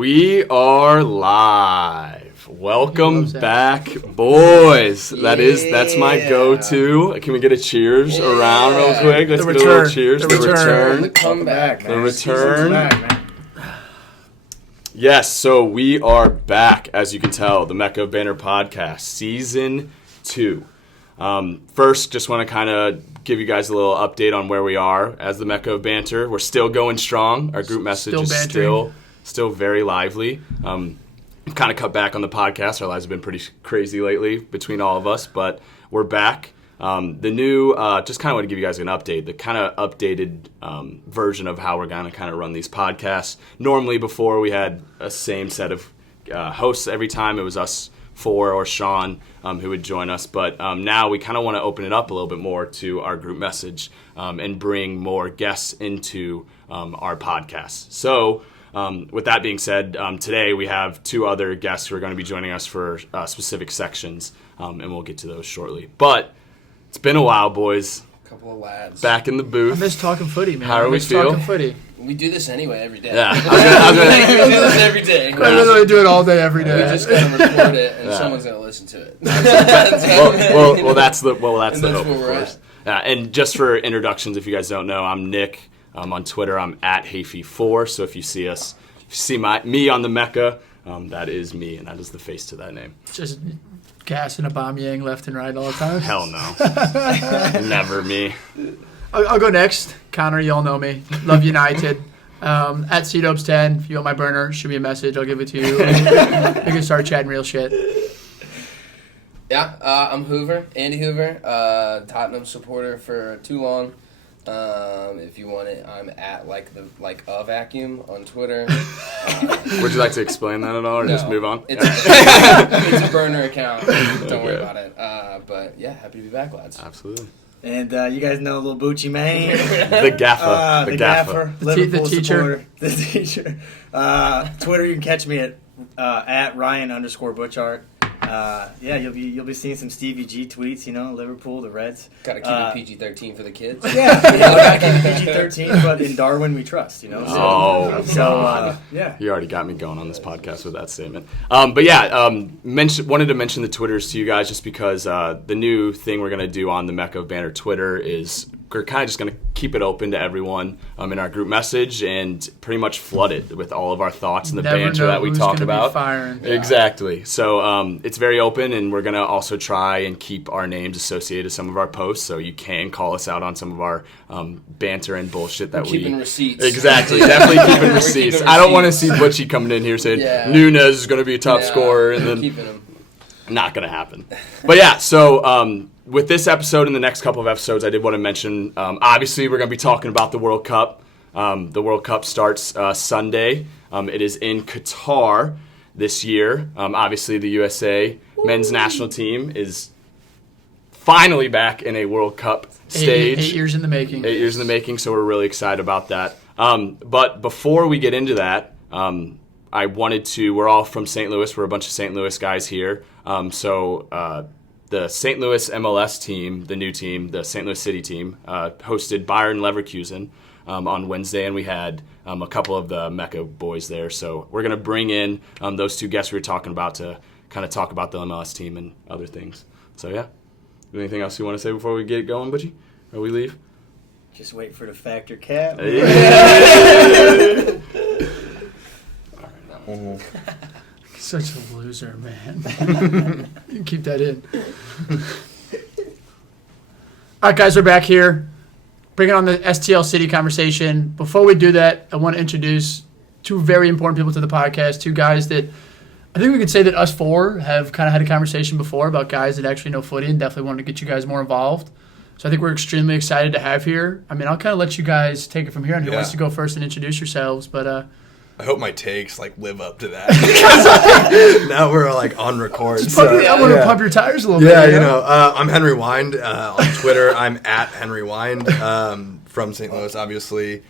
We are live. Welcome back, boys. That's my go-to. Can we get a cheers around real quick? Let's get a little cheers. The return. The comeback. The return. Yes, so we are back, as you can tell, the Mecca of Banter podcast, season 2. First, just want to kind of give you guys a little update on where we are as the Mecca of Banter. We're still going strong. Our group message is still very lively. We've kind of cut back on the podcast. Our lives have been pretty crazy lately between all of us, but we're back. The new, just kind of want to give you guys an update, the kind of updated version of how we're going to kind of run these podcasts. Normally before we had a same set of hosts every time. It was us four or Sean who would join us. But now we kind of want to open it up a little bit more to our group message and bring more guests into our podcast. So with that being said, today we have 2 other guests who are going to be joining us for specific sections, and we'll get to those shortly. But it's been a while, boys. Couple of lads. Back in the booth. I miss talking footy, man. How are we feel? Talking footy. We do this anyway every day. Yeah. We do this every day. I literally do it all day, every day. We just gotta record it, and someone's gonna listen to it. well, that's the hope, of course. And just for introductions, if you guys don't know, I'm Nick. On Twitter, I'm at Hayfie4. So if you see me on the Mecca, that is me, and that is the face to that name. Just gassing a Aubameyang left and right all the time. Hell no. Never me. I'll go next. Connor, you all know me. Love United. At CDopes10, if you want my burner, shoot me a message. I'll give it to you. We can start chatting real shit. Yeah, I'm Hoover, Andy Hoover, Tottenham supporter for too long. If you want it, I'm at like a vacuum on Twitter. Would you like to explain that at all, or just move on? It's a burner account. Don't worry about it. But yeah, happy to be back, lads. Absolutely. And you guys know Lil Bucci Mane. The gaffer. The gaffer. Liverpool teacher. Supporter. The teacher. Twitter, you can catch me at Ryan_Butchart. Yeah, you'll be seeing some Stevie G tweets. Liverpool, the Reds. Gotta keep it PG-13 for the kids. Yeah, gotta keep it PG-13, but in Darwin we trust. So yeah. You already got me going on this podcast with that statement. But yeah, wanted to mention the Twitters to you guys just because the new thing we're gonna do on the Mecca of Banter Twitter is we're kind of just going to keep it open to everyone in our group message and pretty much flood it with all of our thoughts and the banter that we talk about. Exactly. So it's very open, and we're going to also try and keep our names associated to some of our posts, so you can call us out on some of our banter and bullshit that keeping receipts. Exactly. Definitely keeping receipts. I don't want to see Butchie coming in here saying Nunez is going to be a top scorer, and then keeping him. Not going to happen. But yeah, so with this episode and the next couple of episodes, I did want to mention, obviously, we're going to be talking about the World Cup. The World Cup starts Sunday. It is in Qatar this year. Obviously, the USA men's national team is finally back in a World Cup stage. 8 years in the making. 8 years in the making, so we're really excited about that. But before we get into that, we're all from St. Louis. We're a bunch of St. Louis guys here. The St. Louis MLS team, the new team, the St. Louis City team, hosted Bayern Leverkusen on Wednesday, and we had a couple of the Mecca boys there. So we're going to bring in those 2 guests we were talking about to kind of talk about the MLS team and other things. So, yeah. Anything else you want to say before we get going, Butchie? Or we leave? Just wait for the Factor Cap. Such a loser, man. You keep that in. All right, guys, we're back here. Bringing on the STL City conversation. Before we do that, I want to introduce 2 very important people to the podcast, 2 guys that I think we could say that us 4 have kind of had a conversation before about guys that actually know footy and definitely wanted to get you guys more involved. So I think we're extremely excited to have here. I mean, I'll kind of let you guys take it from here on who wants to go first and introduce yourselves, but I hope my takes live up to that. Now we're on record. I want to pump your tires a little bit. I'm Henry Wind on Twitter. I'm at Henry Wind from St. Louis, obviously.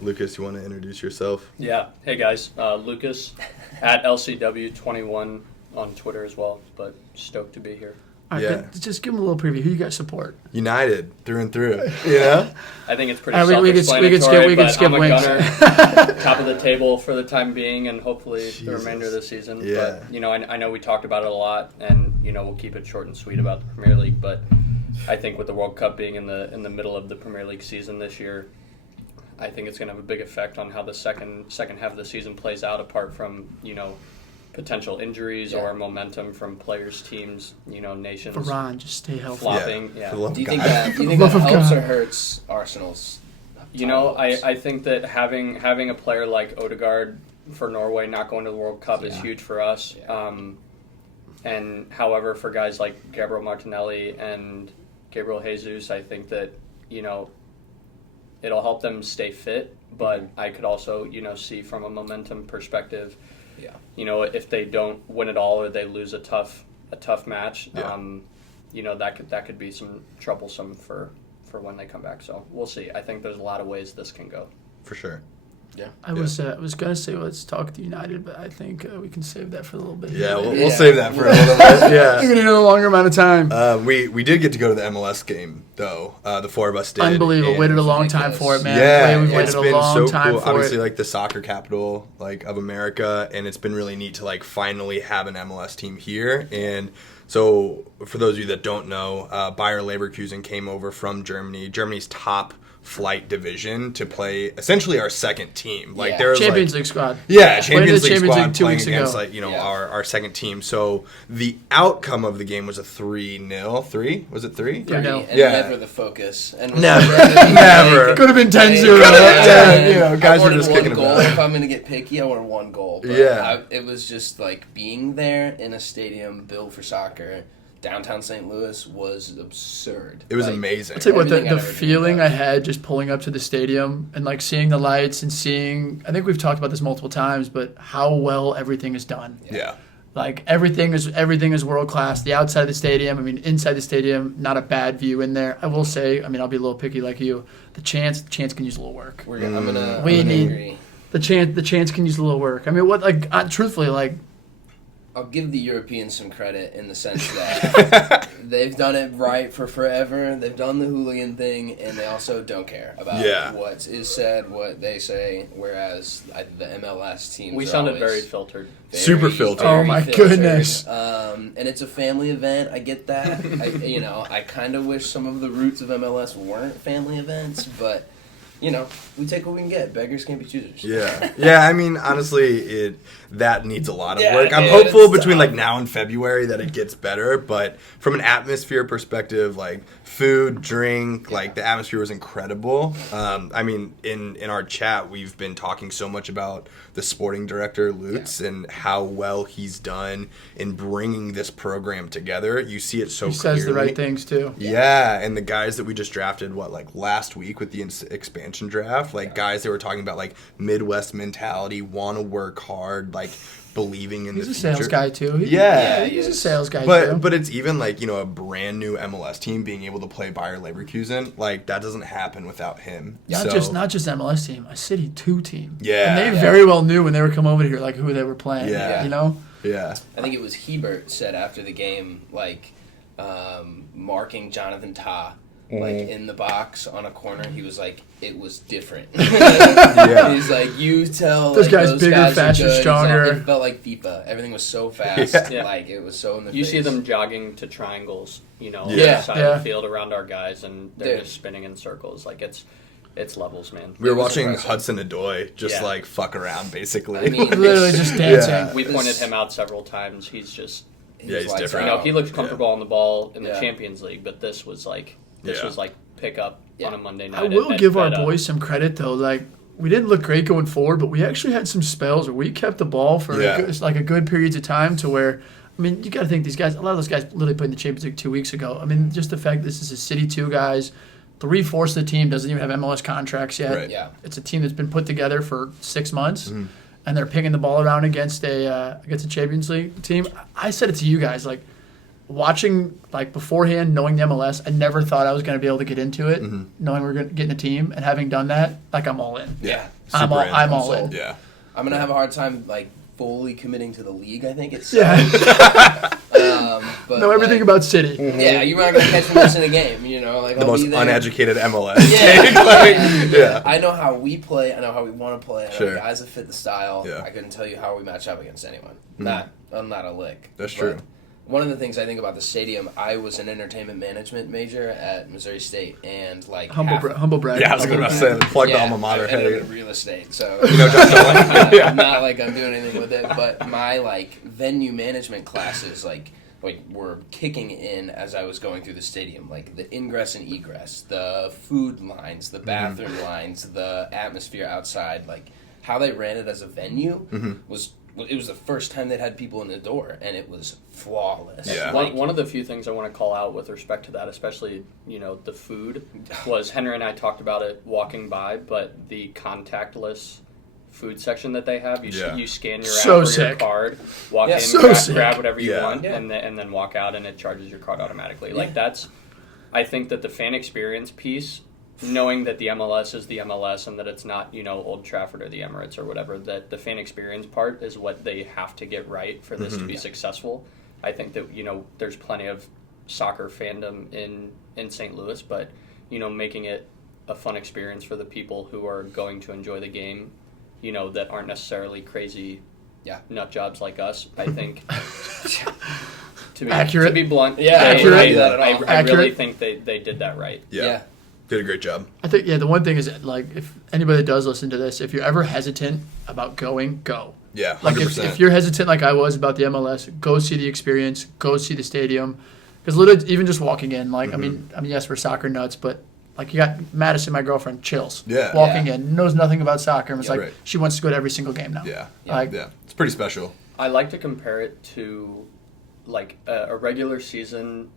Lucas, you want to introduce yourself? Yeah. Hey guys, Lucas at LCW21 on Twitter as well. But stoked to be here. All right, Yeah. just give them a little preview. Who you guys support? United through and through. You know? I think it's pretty We could skip but I'm wings. a Gunner, top of the table for the time being, and hopefully the Jesus. remainder of the season. Yeah. But I know we talked about it a lot, and we'll keep it short and sweet about the Premier League. But I think with the World Cup being in the middle of the Premier League season this year, I think it's going to have a big effect on how the second half of the season plays out. Apart from potential injuries or momentum from players, teams, nations. Varane, just stay healthy. Flopping, For yeah. the love of Do you God. think that Love of helps God. or hurts Arsenal's? I think that having a player like Odegaard for Norway not going to the World Cup is huge for us. Yeah. And however, for guys like Gabriel Martinelli and Gabriel Jesus, I think that it'll help them stay fit. But I could also see from a momentum perspective, if they don't win it all or they lose a tough match, that could be some troublesome for when they come back. So we'll see. I think there's a lot of ways this can go. For sure. Yeah. I was gonna say let's talk to United, but I think we can save that for a little bit. Yeah, we'll Yeah. save that for a little bit. We're Yeah. gonna need a longer amount of time. We did get to go to the MLS game, though. The four of us did. Unbelievable. and- Waited a long time for it, man. Yeah, We've it's waited a been long so time cool. for Obviously, it. like the soccer capital, of America, and it's been really neat to finally have an MLS team here. And so, for those of you that don't know, Bayer Leverkusen came over from Germany, Germany's top flight division, to play essentially our second team. Yeah. There was Champions League squad. Yeah, Played in Champions the League Champions squad League 2 playing weeks against ago. our second team. So the outcome of the game was a 3-0. 3? Was it 3? Yeah. No. And Yeah. never the focus. And Never. Could have been 10-0. Yeah, guys I were wanted just one kicking goal. about. If I'm going to get picky, I wanted one goal. But Yeah. it was just being there in a stadium built for soccer. Downtown St. Louis was absurd. It was amazing. I'll tell you what, Everything the I've ever feeling dreamed I of. had just pulling up to the stadium and seeing the lights and seeing, I think we've talked about this multiple times, but how well everything is done. Yeah. Everything is world class. The outside of the stadium, inside the stadium, not a bad view in there. I will say, I'll be a little picky like you. The chance can use a little work. I'm gonna need- agree. The chance can use a little work. Truthfully, I'll give the Europeans some credit in the sense that they've done it right for forever. They've done the hooligan thing, and they also don't care about what is said, what they say. Whereas the MLS teams, We are sounded always very filtered. Super filtered. Oh my goodness. And it's a family event. I get that. I kind of wish some of the roots of MLS weren't family events, but. We take what we can get. Beggars can't be choosers. Yeah. Honestly, that needs a lot of Yeah, work. I'm dude, hopeful it's between tough. now and February that it gets better, but from an atmosphere perspective, food, drink, the atmosphere was incredible. In our chat, we've been talking so much about the sporting director, Lutz, and how well he's done in bringing this program together. You see it so he clearly. says the right things too. Yeah, and the guys that we just drafted, last week with the expansion draft, guys that were talking about, Midwest mentality, want to work hard, believing in He's the a future. sales guy too. He's a sales guy too. But it's even a brand new MLS team being able to play Bayer Leverkusen, that doesn't happen without him. Not just MLS team, a City 2 team. Yeah. And they very well knew when they were coming over here who they were playing. Yeah. Yeah. I think it was Hebert said after the game, marking Jonathan Tah, in the box on a corner. He was like, it was different. Yeah. He's like, you tell Those guys those bigger, guys are faster, good. He's like, stronger. it felt like FIFA. Everything was so fast. Yeah. It was so in the You face. see them jogging to triangles, on Yeah. the side Yeah. of the field around our guys, and they're Dude. just spinning in circles. It's levels, man. We were It was watching impressive. Hudson Odoi just Yeah. fuck around, basically. I mean, Literally just dancing. Yeah. We It was- pointed him out several times. He's just, Yeah, he's lights different. out. he looks comfortable on the ball in the Yeah. Champions League, but this was Yeah. pick up Yeah. on a Monday night. I will at give our Beta. boys some credit though. We didn't look great going forward, but we actually had some spells where we kept the ball for Yeah. a good periods of time to where. You got to think these guys. A lot of those guys literally played in the Champions League 2 weeks ago. Just the fact this is a City 2 guys, 3/4 of the team doesn't even have MLS contracts yet. Right. Yeah. It's a team that's been put together for 6 months, and they're picking the ball around against a Champions League team. I said it to you guys, watching beforehand, knowing the MLS, I never thought I was going to be able to get into it, knowing we're getting a team, and having done that, I'm all in. Yeah. I'm Super all in. I'm all sold. in. Yeah. I'm going to have a hard time, fully committing to the league, I think it's know everything about City. Yeah, you're not going to catch me missing a game, Like, the I'll most be there. uneducated MLS. Yeah. I know how we play. I know how we want to play. I know the guys that fit the style. Yeah. I couldn't tell you how we match up against anyone. I'm not a lick. That's true. One of the things I think about the stadium, I was an entertainment management major at Missouri State, and humble brag. Yeah, I was going to say, plug the alma mater. I ended in real estate, so not like I'm doing anything with it. But my venue management classes were kicking in as I was going through the stadium, like the ingress and egress, the food lines, the bathroom lines, the atmosphere outside, like how they ran it as a venue was. It was the first time they'd had people in the door, and it was flawless. Yeah. One of the few things I want to call out with respect to that, especially, the food, was Henry and I talked about it walking by, but the contactless food section that they have, you scan your app or your card, walk in, grab whatever you want, and then walk out, and it charges your card automatically. I think that the fan experience piece, knowing that the MLS is the MLS and that it's not, Old Trafford or the Emirates or whatever, that the fan experience part is what they have to get right for this to be successful. I think that, there's plenty of soccer fandom in St. Louis, but, making it a fun experience for the people who are going to enjoy the game, that aren't necessarily crazy nut jobs like us, I think. To be blunt, I really think they did that right. Yeah. Did a great job. I think, the one thing is, if anybody does listen to this, if you're ever hesitant about going, go. Yeah, 100%. If you're hesitant like I was about the MLS, go see the experience, go see the stadium. Because literally, even just walking in, I mean, yes, we're soccer nuts, but, you got Madison, my girlfriend, chills. Yeah. Walking in, knows nothing about soccer, and it's she wants to go to every single game now. Yeah. It's pretty special. I like to compare it to, a regular season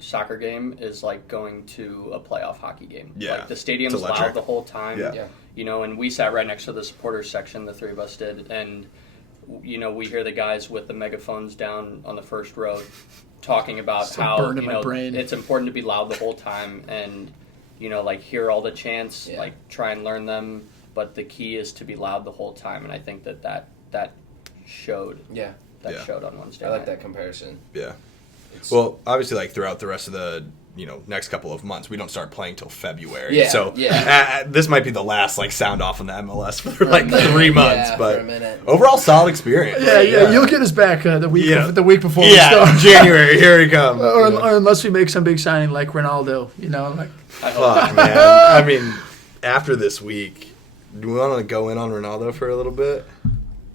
soccer game is like going to a playoff hockey game. Yeah, the stadium's loud the whole time. Yeah. And we sat right next to the supporters section, the three of us did, and we hear the guys with the megaphones down on the first row talking about how it's important to be loud the whole time and hear all the chants, try and learn them, but the key is to be loud the whole time, and I think that showed. Yeah. That showed on Wednesday. I like that comparison. Yeah. Well, obviously, throughout the rest of the next couple of months, we don't start playing till February. Yeah, so this might be the last sound off in the MLS for 3 months. But for a minute. Overall, solid experience. Yeah. You'll get us back the week before we start. January. Here we come. or unless we make some big signing like Ronaldo. Fuck, man. I mean, after this week, do we want to go in on Ronaldo for a little bit?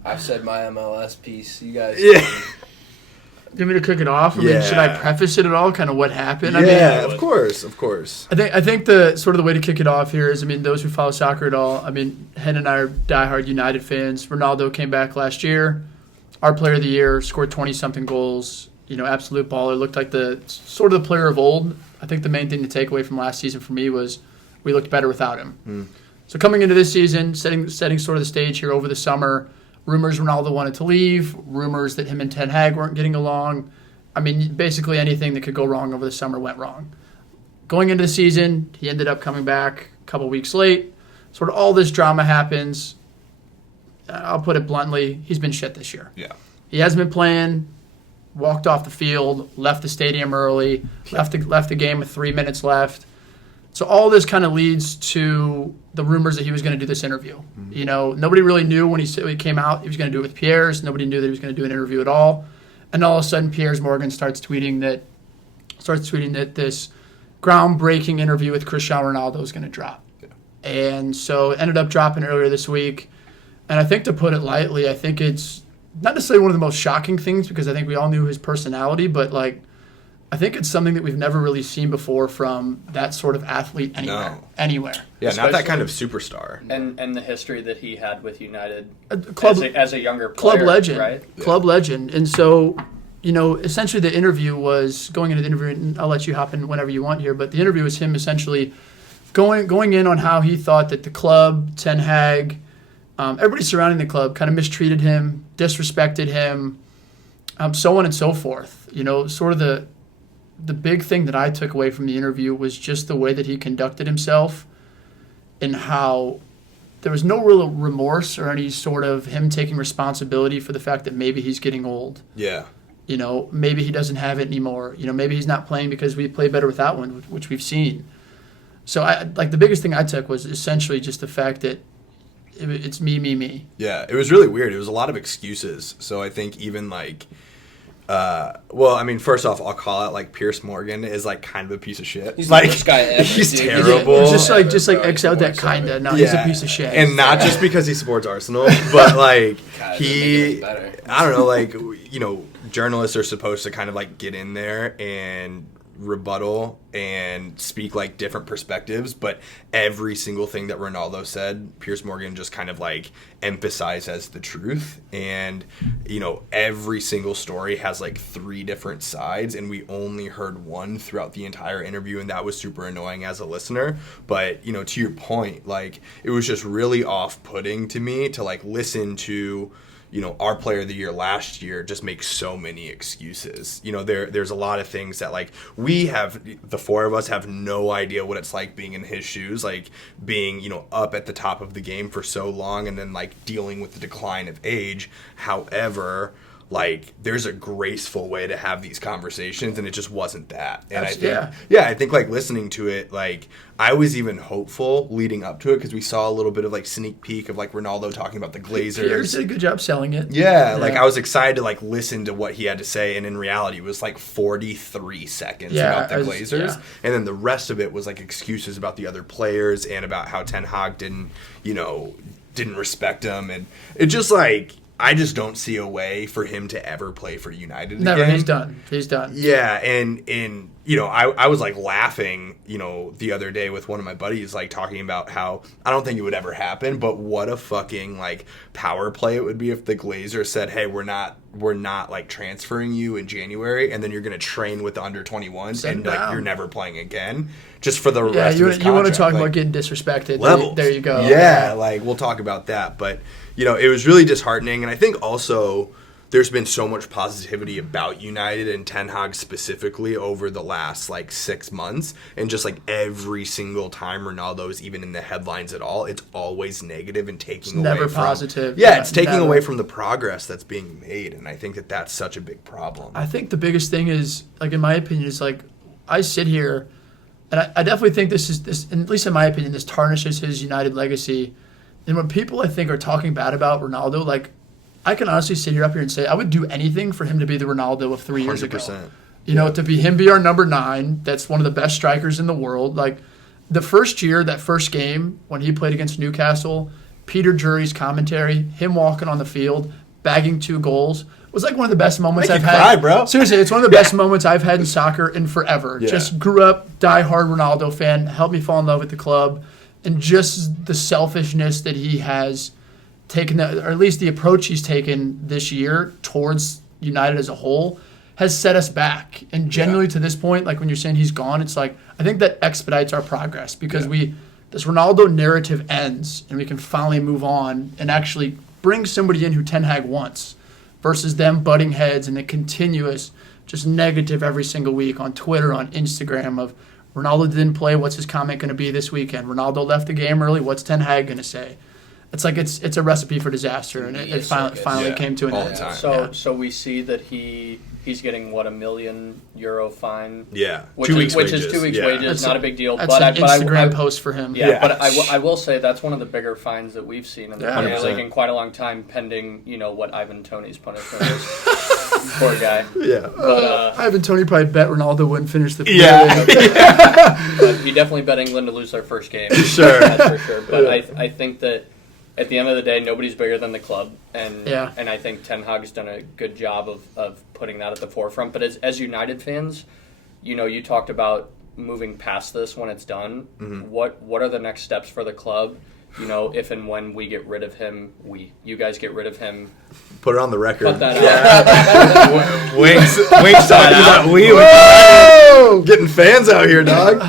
I've said my MLS piece. You guys. Yeah. Do you want me to kick it off? I mean, should I preface it at all? Kind of what happened? Of course. I think the sort of the way to kick it off here is, those who follow soccer at all, Hen and I are diehard United fans. Ronaldo came back last year, our player of the year, scored 20-something goals, absolute baller, looked like the sort of the player of old. I think the main thing to take away from last season for me was we looked better without him. So coming into this season, setting sort of the stage here over the summer, rumors Ronaldo wanted to leave, rumors that him and Ten Hag weren't getting along. Basically anything that could go wrong over the summer went wrong. Going into the season, he ended up coming back a couple weeks late. Sort of all this drama happens. I'll put it bluntly, he's been shit this year. Yeah. He hasn't been playing, walked off the field, left the stadium early, left the game with 3 minutes left. So all this kind of leads to the rumors that he was going to do this interview. Nobody really knew when he came out he was going to do it with Pierre's. Nobody knew that he was going to do an interview at all. And all of a sudden, Piers Morgan starts tweeting that this groundbreaking interview with Cristiano Ronaldo is going to drop. Yeah. And so it ended up dropping earlier this week. And I think, to put it lightly, I think it's not necessarily one of the most shocking things because I think we all knew his personality, but I think it's something that we've never really seen before from that sort of athlete anywhere. Yeah, not that kind of superstar. And the history that he had with United as a younger Club player, legend, right? Club legend. And so, essentially the interview was going into the interview, and I'll let you hop in whenever you want here, but the interview was him essentially going in on how he thought that the club, Ten Hag, everybody surrounding the club kind of mistreated him, disrespected him, so on and so forth. Sort of the big thing that I took away from the interview was just the way that he conducted himself and how there was no real remorse or any sort of him taking responsibility for the fact that maybe he's getting old. Yeah. You know, maybe he doesn't have it anymore. You know, maybe he's not playing because we play better without one, which we've seen. So, the biggest thing I took was essentially just the fact that it's me. Yeah, it was really weird. It was a lot of excuses. So I think even first off, I'll call out Pierce Morgan is kind of a piece of shit. He's the worst guy ever. He's dude. terrible. Yeah, just X out that kinda. No, he's a piece of shit. And not just because he supports Arsenal, but God, he, better. I don't know, journalists are supposed to kind of get in there and rebuttal and speak different perspectives, but every single thing that Ronaldo said, Piers Morgan just kind of emphasized as the truth. And every single story has 3 different sides, and we only heard one throughout the entire interview, and that was super annoying as a listener. But to your point, it was just really off-putting to me to listen to our player of the year last year just makes so many excuses. There's a lot of things that we have, the 4 of us have no idea what it's like being in his shoes, being, up at the top of the game for so long and then dealing with the decline of age. However, there's a graceful way to have these conversations, and it just wasn't that. And I think listening to it, I was even hopeful leading up to it because we saw a little bit of sneak peek of Ronaldo talking about the Glazers. Pierce did a good job selling it. Yeah, I was excited to listen to what he had to say, and in reality, it was 43 seconds about the Glazers, and then the rest of it was excuses about the other players and about how Ten Hag didn't respect him, and it just I just don't see a way for him to ever play for United Never. again. He's done. Yeah, and I was laughing, the other day with one of my buddies, talking about how I don't think it would ever happen, but what a fucking power play it would be if the Glazers said, "Hey, we're not transferring you in January, and then you're going to train with the under 21s, and you're never playing again." Just for the rest of his contract. You want to talk about getting disrespected? Levels. There you go. Yeah, we'll talk about that, but it was really disheartening, and I think also there's been so much positivity about United and Ten Hag specifically over the last 6 months, and just every single time Ronaldo is even in the headlines at all, it's always negative and taking away never from, positive. Yeah, it's taking away from the progress that's being made, and I think that that's such a big problem. I think the biggest thing is, in my opinion, is I sit here, and I definitely think this, at least in my opinion, this tarnishes his United legacy. And when people, I think, are talking bad about Ronaldo, I can honestly sit here up here and say I would do anything for him to be the Ronaldo of 3 years ago. 100%. To be him be our number 9. That's one of the best strikers in the world. The first year, that first game when he played against Newcastle, Peter Drury's commentary, him walking on the field, bagging 2 goals, was one of the best moments I've had. Cry, bro. Seriously, it's one of the best moments I've had in soccer in forever. Yeah. Just grew up, diehard Ronaldo fan, helped me fall in love with the club, and just the selfishness that he has taken, or at least the approach he's taken this year towards United as a whole, has set us back. And generally to this point, when you're saying he's gone, it's I think that expedites our progress because this Ronaldo narrative ends and we can finally move on and actually bring somebody in who Ten Hag wants versus them butting heads and the continuous just negative every single week on Twitter, on Instagram of Ronaldo didn't play, what's his comment going to be this weekend? Ronaldo left the game early, what's Ten Hag going to say? It's it's a recipe for disaster, and it finally came to an end. All the time. So we see that he's getting what, €1 million fine. Yeah, which 2 is, weeks which wages. is 2 weeks Yeah. wages, not a big deal. That's an Instagram post for him. Yeah, but I will say that's one of the bigger fines that we've seen in the Premier 100%. League in quite a long time, pending what Ivan Toney's punishment is. Poor guy. Yeah, but Ivan Toney probably bet Ronaldo wouldn't finish the but he definitely bet England to lose their first game. Sure, that's for sure. But I think that at the end of the day, nobody's bigger than the club, and I think Ten Hag's done a good job of putting that at the forefront. But as United fans, you talked about moving past this when it's done. Mm-hmm. What are the next steps for the club? If and when we get rid of him, you guys get rid of him. Put it on the record. Put that out. Wings talking about getting fans out here, dog.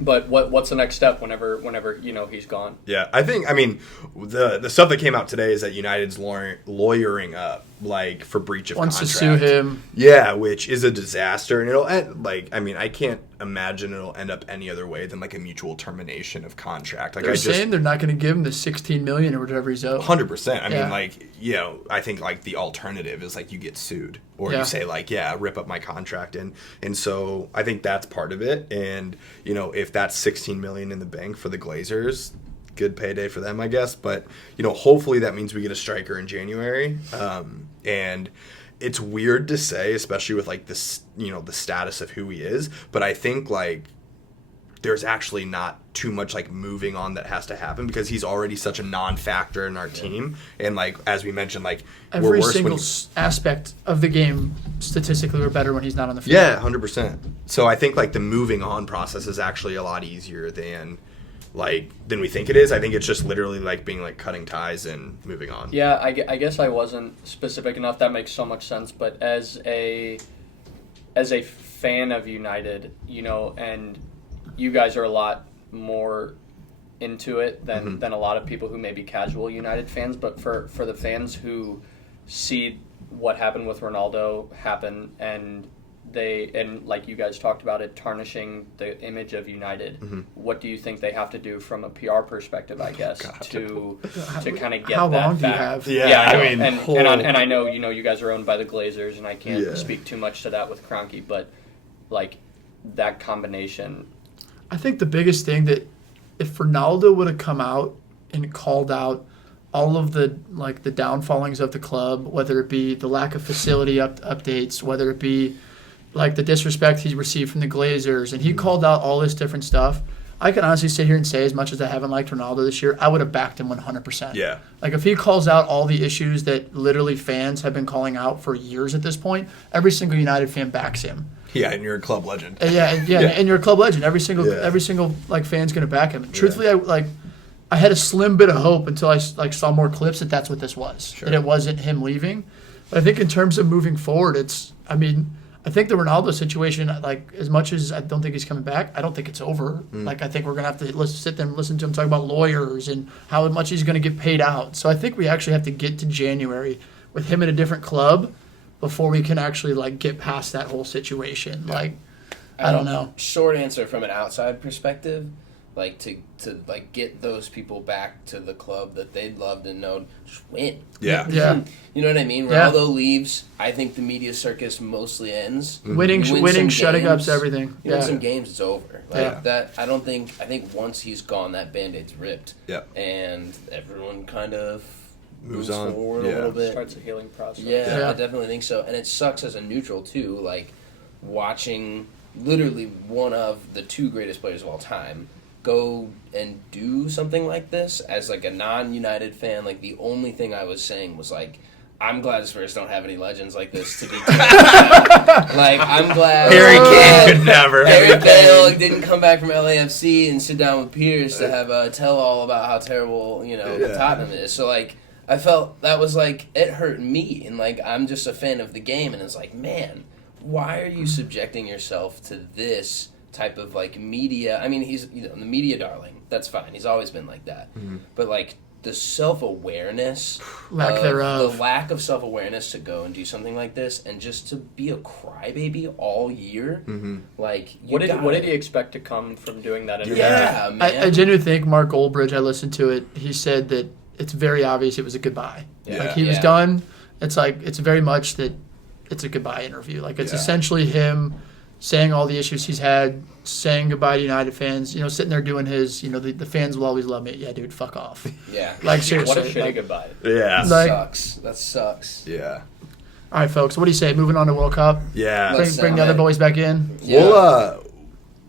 But what's the next step whenever he's gone? Yeah, I mean, the stuff that came out today is that United's lawyering up like for breach of Wants contract. to sue him. Yeah, which is a disaster, and it'll end, I can't imagine it'll end up any other way than like a mutual termination of contract. Like They're saying they're not going to give him the $16 million or whatever he's owed. 100%. I Yeah. mean, I think like the alternative is like you get sued or Yeah. you say like, yeah, rip up my contract, and so I think that's part of it. And if that's $16 million in the bank for the Glazers, good payday for them, I guess. But hopefully that means we get a striker in January. And it's weird to say, especially with like this, the status of who he is. But I think like there's actually not too much like moving on that has to happen because he's already such a non-factor in our team. And like as we mentioned, like we're Every worse single when aspect of the game statistically we're better when he's not on the field. yeah, 100%. So I think like the moving on process is actually a lot easier than we think it is. I think it's just literally like being like cutting ties and moving on. Yeah, I guess I wasn't specific enough. That makes so much sense. But as a fan of United, and you guys are a lot more into it than a lot of people who may be casual United fans. But for the fans who see what happened with Ronaldo happen and like you guys talked about it tarnishing the image of United, what do you think they have to do from a PR perspective, I guess, to kind of get How that long do you back? have? Yeah, I I know. mean, and I know you guys are owned by the Glazers, and I can't speak too much to that with Kroenke, but like that combination. I think the biggest thing that if Ronaldo would have come out and called out all of the downfallings of the club, whether it be the lack of facility updates, whether it be like the disrespect he received from the Glazers, and he called out all this different stuff, I can honestly sit here and say, as much as I haven't liked Ronaldo this year, I would have backed him 100%. Yeah. Like if he calls out all the issues that literally fans have been calling out for years at this point, every single United fan backs him. Yeah, and you're a club legend. And and you're a club legend. Every single like fan's gonna back him. Truthfully, I had a slim bit of hope until I saw more clips that that's what this was. Sure. That it wasn't him leaving. But I think in terms of moving forward, I think the Ronaldo situation, like as much as I don't think he's coming back, I don't think it's over. Like I think we're gonna have to sit there and listen to him talk about lawyers and how much he's gonna get paid out. So I think we actually have to get to January with him in a different club before we can actually like get past that whole situation. Like I don't know. Short answer from an outside perspective, like to like get those people back to the club that they'd love to know, just win. Yeah. Yeah. You know what I mean? Yeah. Ronaldo leaves. I think the media circus mostly ends. Winning, You win some shutting games, up's everything. You win Yeah. some games, it's over. Like that. I think once he's gone, that Band-Aid's ripped. Yeah. And everyone kind of Moves moves on. forward Yeah. a little bit. Starts a healing process. Yeah, Yeah. I definitely think so. And it sucks as a neutral, too, like watching literally one of the two greatest players of all time go and do something like this as like a non-United fan. Like the only thing I was saying was like, I'm glad Spurs don't have any legends like this to be like, I'm glad Harry Kane could never. Harry Bale didn't come back from LAFC and sit down with Pierce to have a tell-all about how terrible, Tottenham is. So, like, I felt that was, like, it hurt me. And, like, I'm just a fan of the game. And it's like, man, why are you subjecting yourself to this type of, like, media? I mean, he's the media darling. That's fine. He's always been like that. But, like, the self-awareness, The lack of self-awareness to go and do something like this and just to be a crybaby all year, like, What did he expect to come from doing that interview? Yeah, man. I genuinely think Mark Goldbridge, I listened to it, he said that it's very obvious it was a goodbye. Yeah. Like he was done. It's like, it's very much that it's a goodbye interview. Like it's essentially him saying all the issues he's had, saying goodbye to United fans, sitting there doing his, the fans will always love me. Yeah, dude, fuck off. Yeah. Like seriously. What a shitty like, goodbye. Yeah. That sucks. Yeah. all right, folks, what do you say? Moving on to World Cup. Yeah. Bring the other boys back in. Yeah.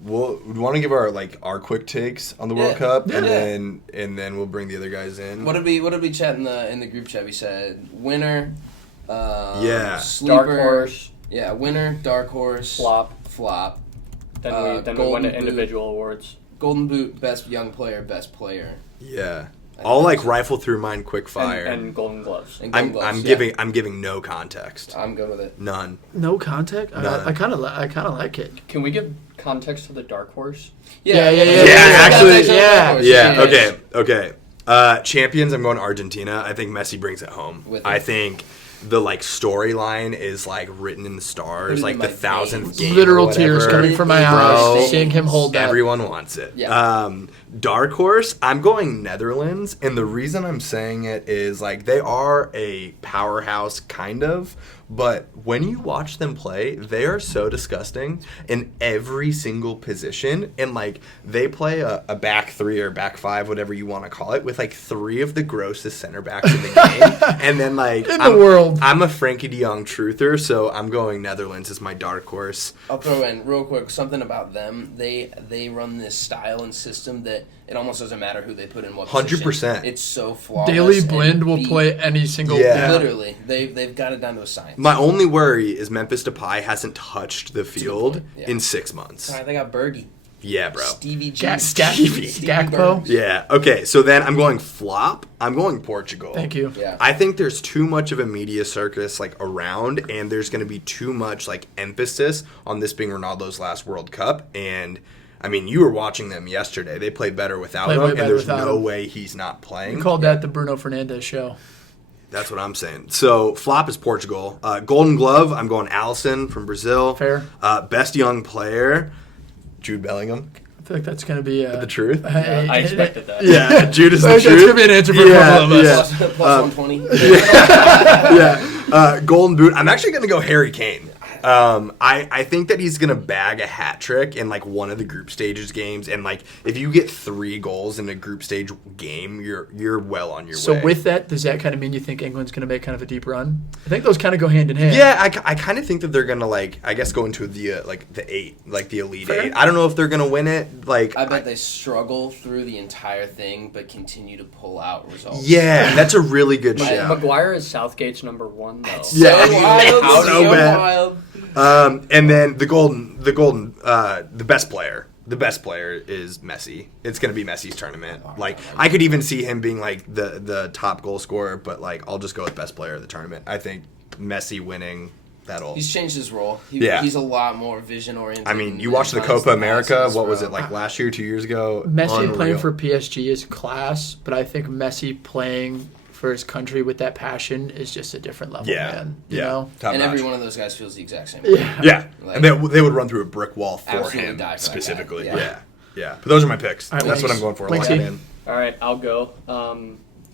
We'll want to give our quick takes on the World Cup, Yeah. and then we'll bring the other guys in. What did we chat in the group chat? We said winner, sleeper, Dark horse. Yeah, winner, dark horse, Flop. Then we win Golden the Boot. individual awards. Golden Boot, best young player, best player. Yeah. I'll like rifle through mine quick fire. And Golden Gloves. And Golden I'm Gloves, giving no context. I'm good with it. None. No contact? None. I kind of like it. Can we give context to the Dark Horse? Yeah, actually, yeah. Okay. Champions, I'm going Argentina. I think Messi brings it home. With I it. think the like storyline is like written in the stars, like the 1,000th game. Literal or tears whatever. coming from my Bro, eyes seeing him hold that. Everyone wants it. Yeah. Dark horse, I'm going Netherlands, and the reason I'm saying it is like they are a powerhouse kind of, but when you watch them play, they are so disgusting in every single position, and like they play a back three or back five, whatever you want to call it, with like 3 of the grossest center backs in the game, and then like in the world. I'm a Frankie De Jong truther, so I'm going Netherlands as my dark horse. I'll throw in real quick something about them. They run this style and system that it almost doesn't matter who they put in what position. 100%. It's so flawless. Daily Blind will play any single Yeah. Literally, they've got it down to a science. My only worry is Memphis Depay hasn't touched the field Yeah. in 6 months. All right, they got Bergie. Yeah, bro. Stevie G. Gakpo. Yeah. Okay, so then I'm going flop. I'm going Portugal. Thank you. Yeah. I think there's too much of a media circus like around, and there's going to be too much like emphasis on this being Ronaldo's last World Cup. And I mean, you were watching them yesterday. They play better without Play him, way and better there's without no him. way he's not playing. We called that the Bruno Fernandes show. That's what I'm saying. So flop is Portugal. Golden Glove, I'm going Alisson from Brazil. Fair. Best young player, Jude Bellingham. I feel like that's going to be The truth. I expected that. Yeah, Jude is the That's truth. going to be an answer for a couple of us. Plus 120. Yeah. Golden Boot. I'm actually going to go Harry Kane. I think that he's going to bag a hat trick in like one of the group stages games, and like if you get 3 goals in a group stage game, you're well on your way. So with that, does that kind of mean you think England's going to make kind of a deep run? I think those kind of go hand in hand. Yeah, I kind of think that they're gonna like I guess go into the like the 8, like the elite Fair. 8. I don't know if they're gonna win it. Like I bet they struggle through the entire thing, but continue to pull out results. yeah, that's a really good shout. Maguire is Southgate's number 1 though. Yeah. So wild, How so bad. wild. And then the best player. The best player is Messi. It's going to be Messi's tournament. Like I could even see him being like the top goal scorer, but like I'll just go with best player of the tournament. I think Messi winning that'll. He's changed his role. Yeah. He's a lot more vision oriented. I mean, you watched the Copa America. What was it like last year, 2 years ago? Messi Unreal. playing for PSG is class, but I think Messi playing for his country with that passion is just a different level, Yeah, man. You yeah. know? Top And notch. every one of those guys feels the exact same way. Yeah. Yeah, Like- and they would run through a brick wall for Absolutely him die for that specifically. guy. Yeah. yeah, But those are my picks. All right, That's what Winks. I'm going for. Winksy. Lock it in. All right, I'll go.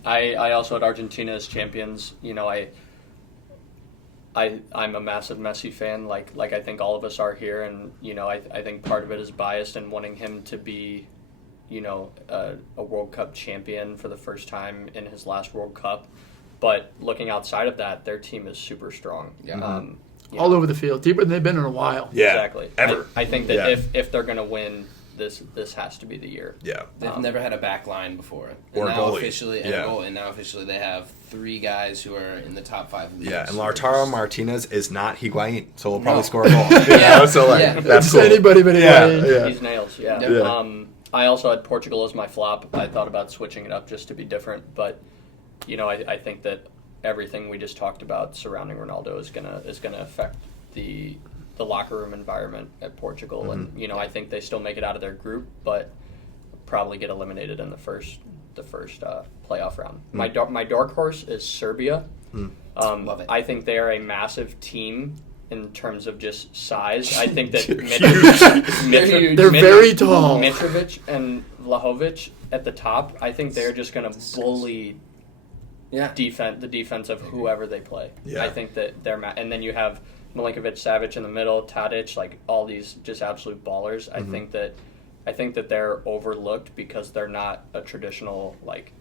I also had Argentina as champions. You know, I'm a massive Messi fan. Like I think all of us are here, and you know, I think part of it is biased in wanting him to be, you know, a World Cup champion for the first time in his last World Cup. But looking outside of that, their team is super strong. Yeah. You All know, over the field, deeper than they've been in a while. Yeah, exactly. ever. I think that Yeah. if they're gonna win, this has to be the year. Yeah. They've never had a back line before. Or now goalie. officially, Yeah. and now officially they have 3 guys who are in the top 5 leagues. Yeah, and Lautaro Martinez is not Higuain, so we'll probably No. score a goal. You know? So like Yeah. that's It's cool. anybody but Yeah, anybody. yeah. He's nails, yeah. Yeah. I also had Portugal as my flop. I thought about switching it up just to be different, but you know, I think that everything we just talked about surrounding Ronaldo is gonna affect the locker room environment at Portugal, and you know, I think they still make it out of their group, but probably get eliminated in the first playoff round. My dark horse is Serbia. Love it. I think they are a massive team in terms of just size. I think that They're very tall. Mitrovic and Vlahovic at the top, I think they're just going to bully Yeah. the defense of whoever they play. Yeah. I think that and then you have Milinkovic, Savic in the middle, Tadic, like all these just absolute ballers. I think that they're overlooked because they're not a traditional like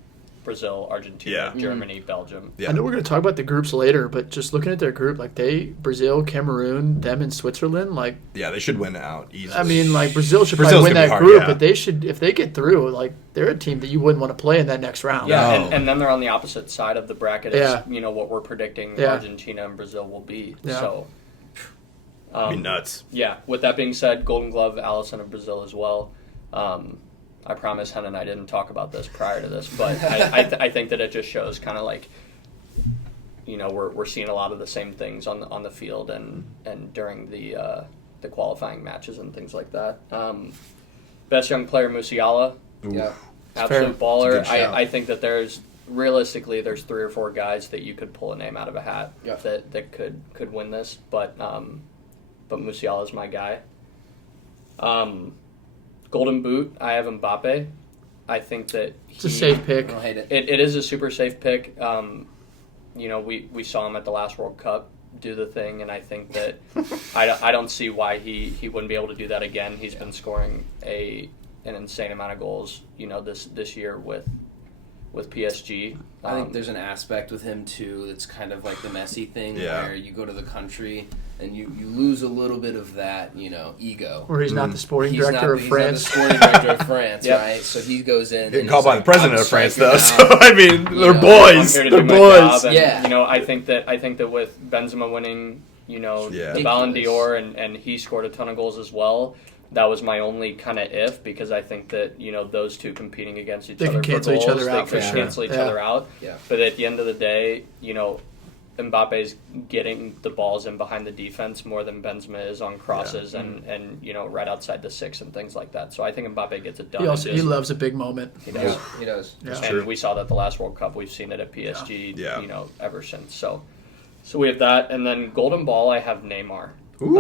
Brazil, Argentina, Yeah. Germany, Belgium. Yeah. I know we're going to talk about the groups later, but just looking at their group, like Brazil, Cameroon, them and Switzerland, like, Yeah, they should win out easily. I mean, like Brazil should Brazil's probably win gonna be that hard, group, yeah. but they should, if they get through, like, they're a team that you wouldn't want to play in that next round. Yeah, No. and then they're on the opposite side of the bracket as Yeah. you know what we're predicting Yeah. Argentina and Brazil will be. Yeah. So It'd be nuts. yeah, with that being said, Golden Glove, Alisson of Brazil as well. I promise Hen and I didn't talk about this prior to this, but I think that it just shows kind of like, you know, we're seeing a lot of the same things on the field and during the qualifying matches and things like that. Best young player Musiala, Yeah. absolute It's a baller. good shout. I think that there's realistically, there's 3 or 4 guys that you could pull a name out of a hat Yeah. that could win this, but Musiala is my guy. Golden Boot, I have Mbappe. I think that It's a safe I pick. don't hate it. It is a super safe pick. We saw him at the last World Cup do the thing, and I think that I don't see why he wouldn't be able to do that again. He's been scoring an insane amount of goals, this year with PSG. I think there's an aspect with him too that's kind of like the Messi thing, where you go to the country and you lose a little bit of that, ego. Where he's not the sporting He's director of He's France. not the sporting director of France, Yep. right? So he goes in. Getting and called he's by the president "I'm of France, striking though. out." So I mean, they're I'm boys. here to They're do my boys. job, and, Yeah. I think that with Benzema winning, the Ballon d'Or, and he scored a ton of goals as well. That was my only kind of if, because I think that those two competing against each They other can cancel for each goals, other out they for could sure. cancel each Yeah. other out. Yeah. But at the end of the day, Mbappe's getting the balls in behind the defense more than Benzema is on crosses and right outside the 6 and things like that. So I think Mbappe gets it done. He loves a big moment. He does. He does. Yeah. And we saw that the last World Cup. We've seen it at PSG, Yeah. ever since. So we have that, and then Golden Ball. I have Neymar. Ooh.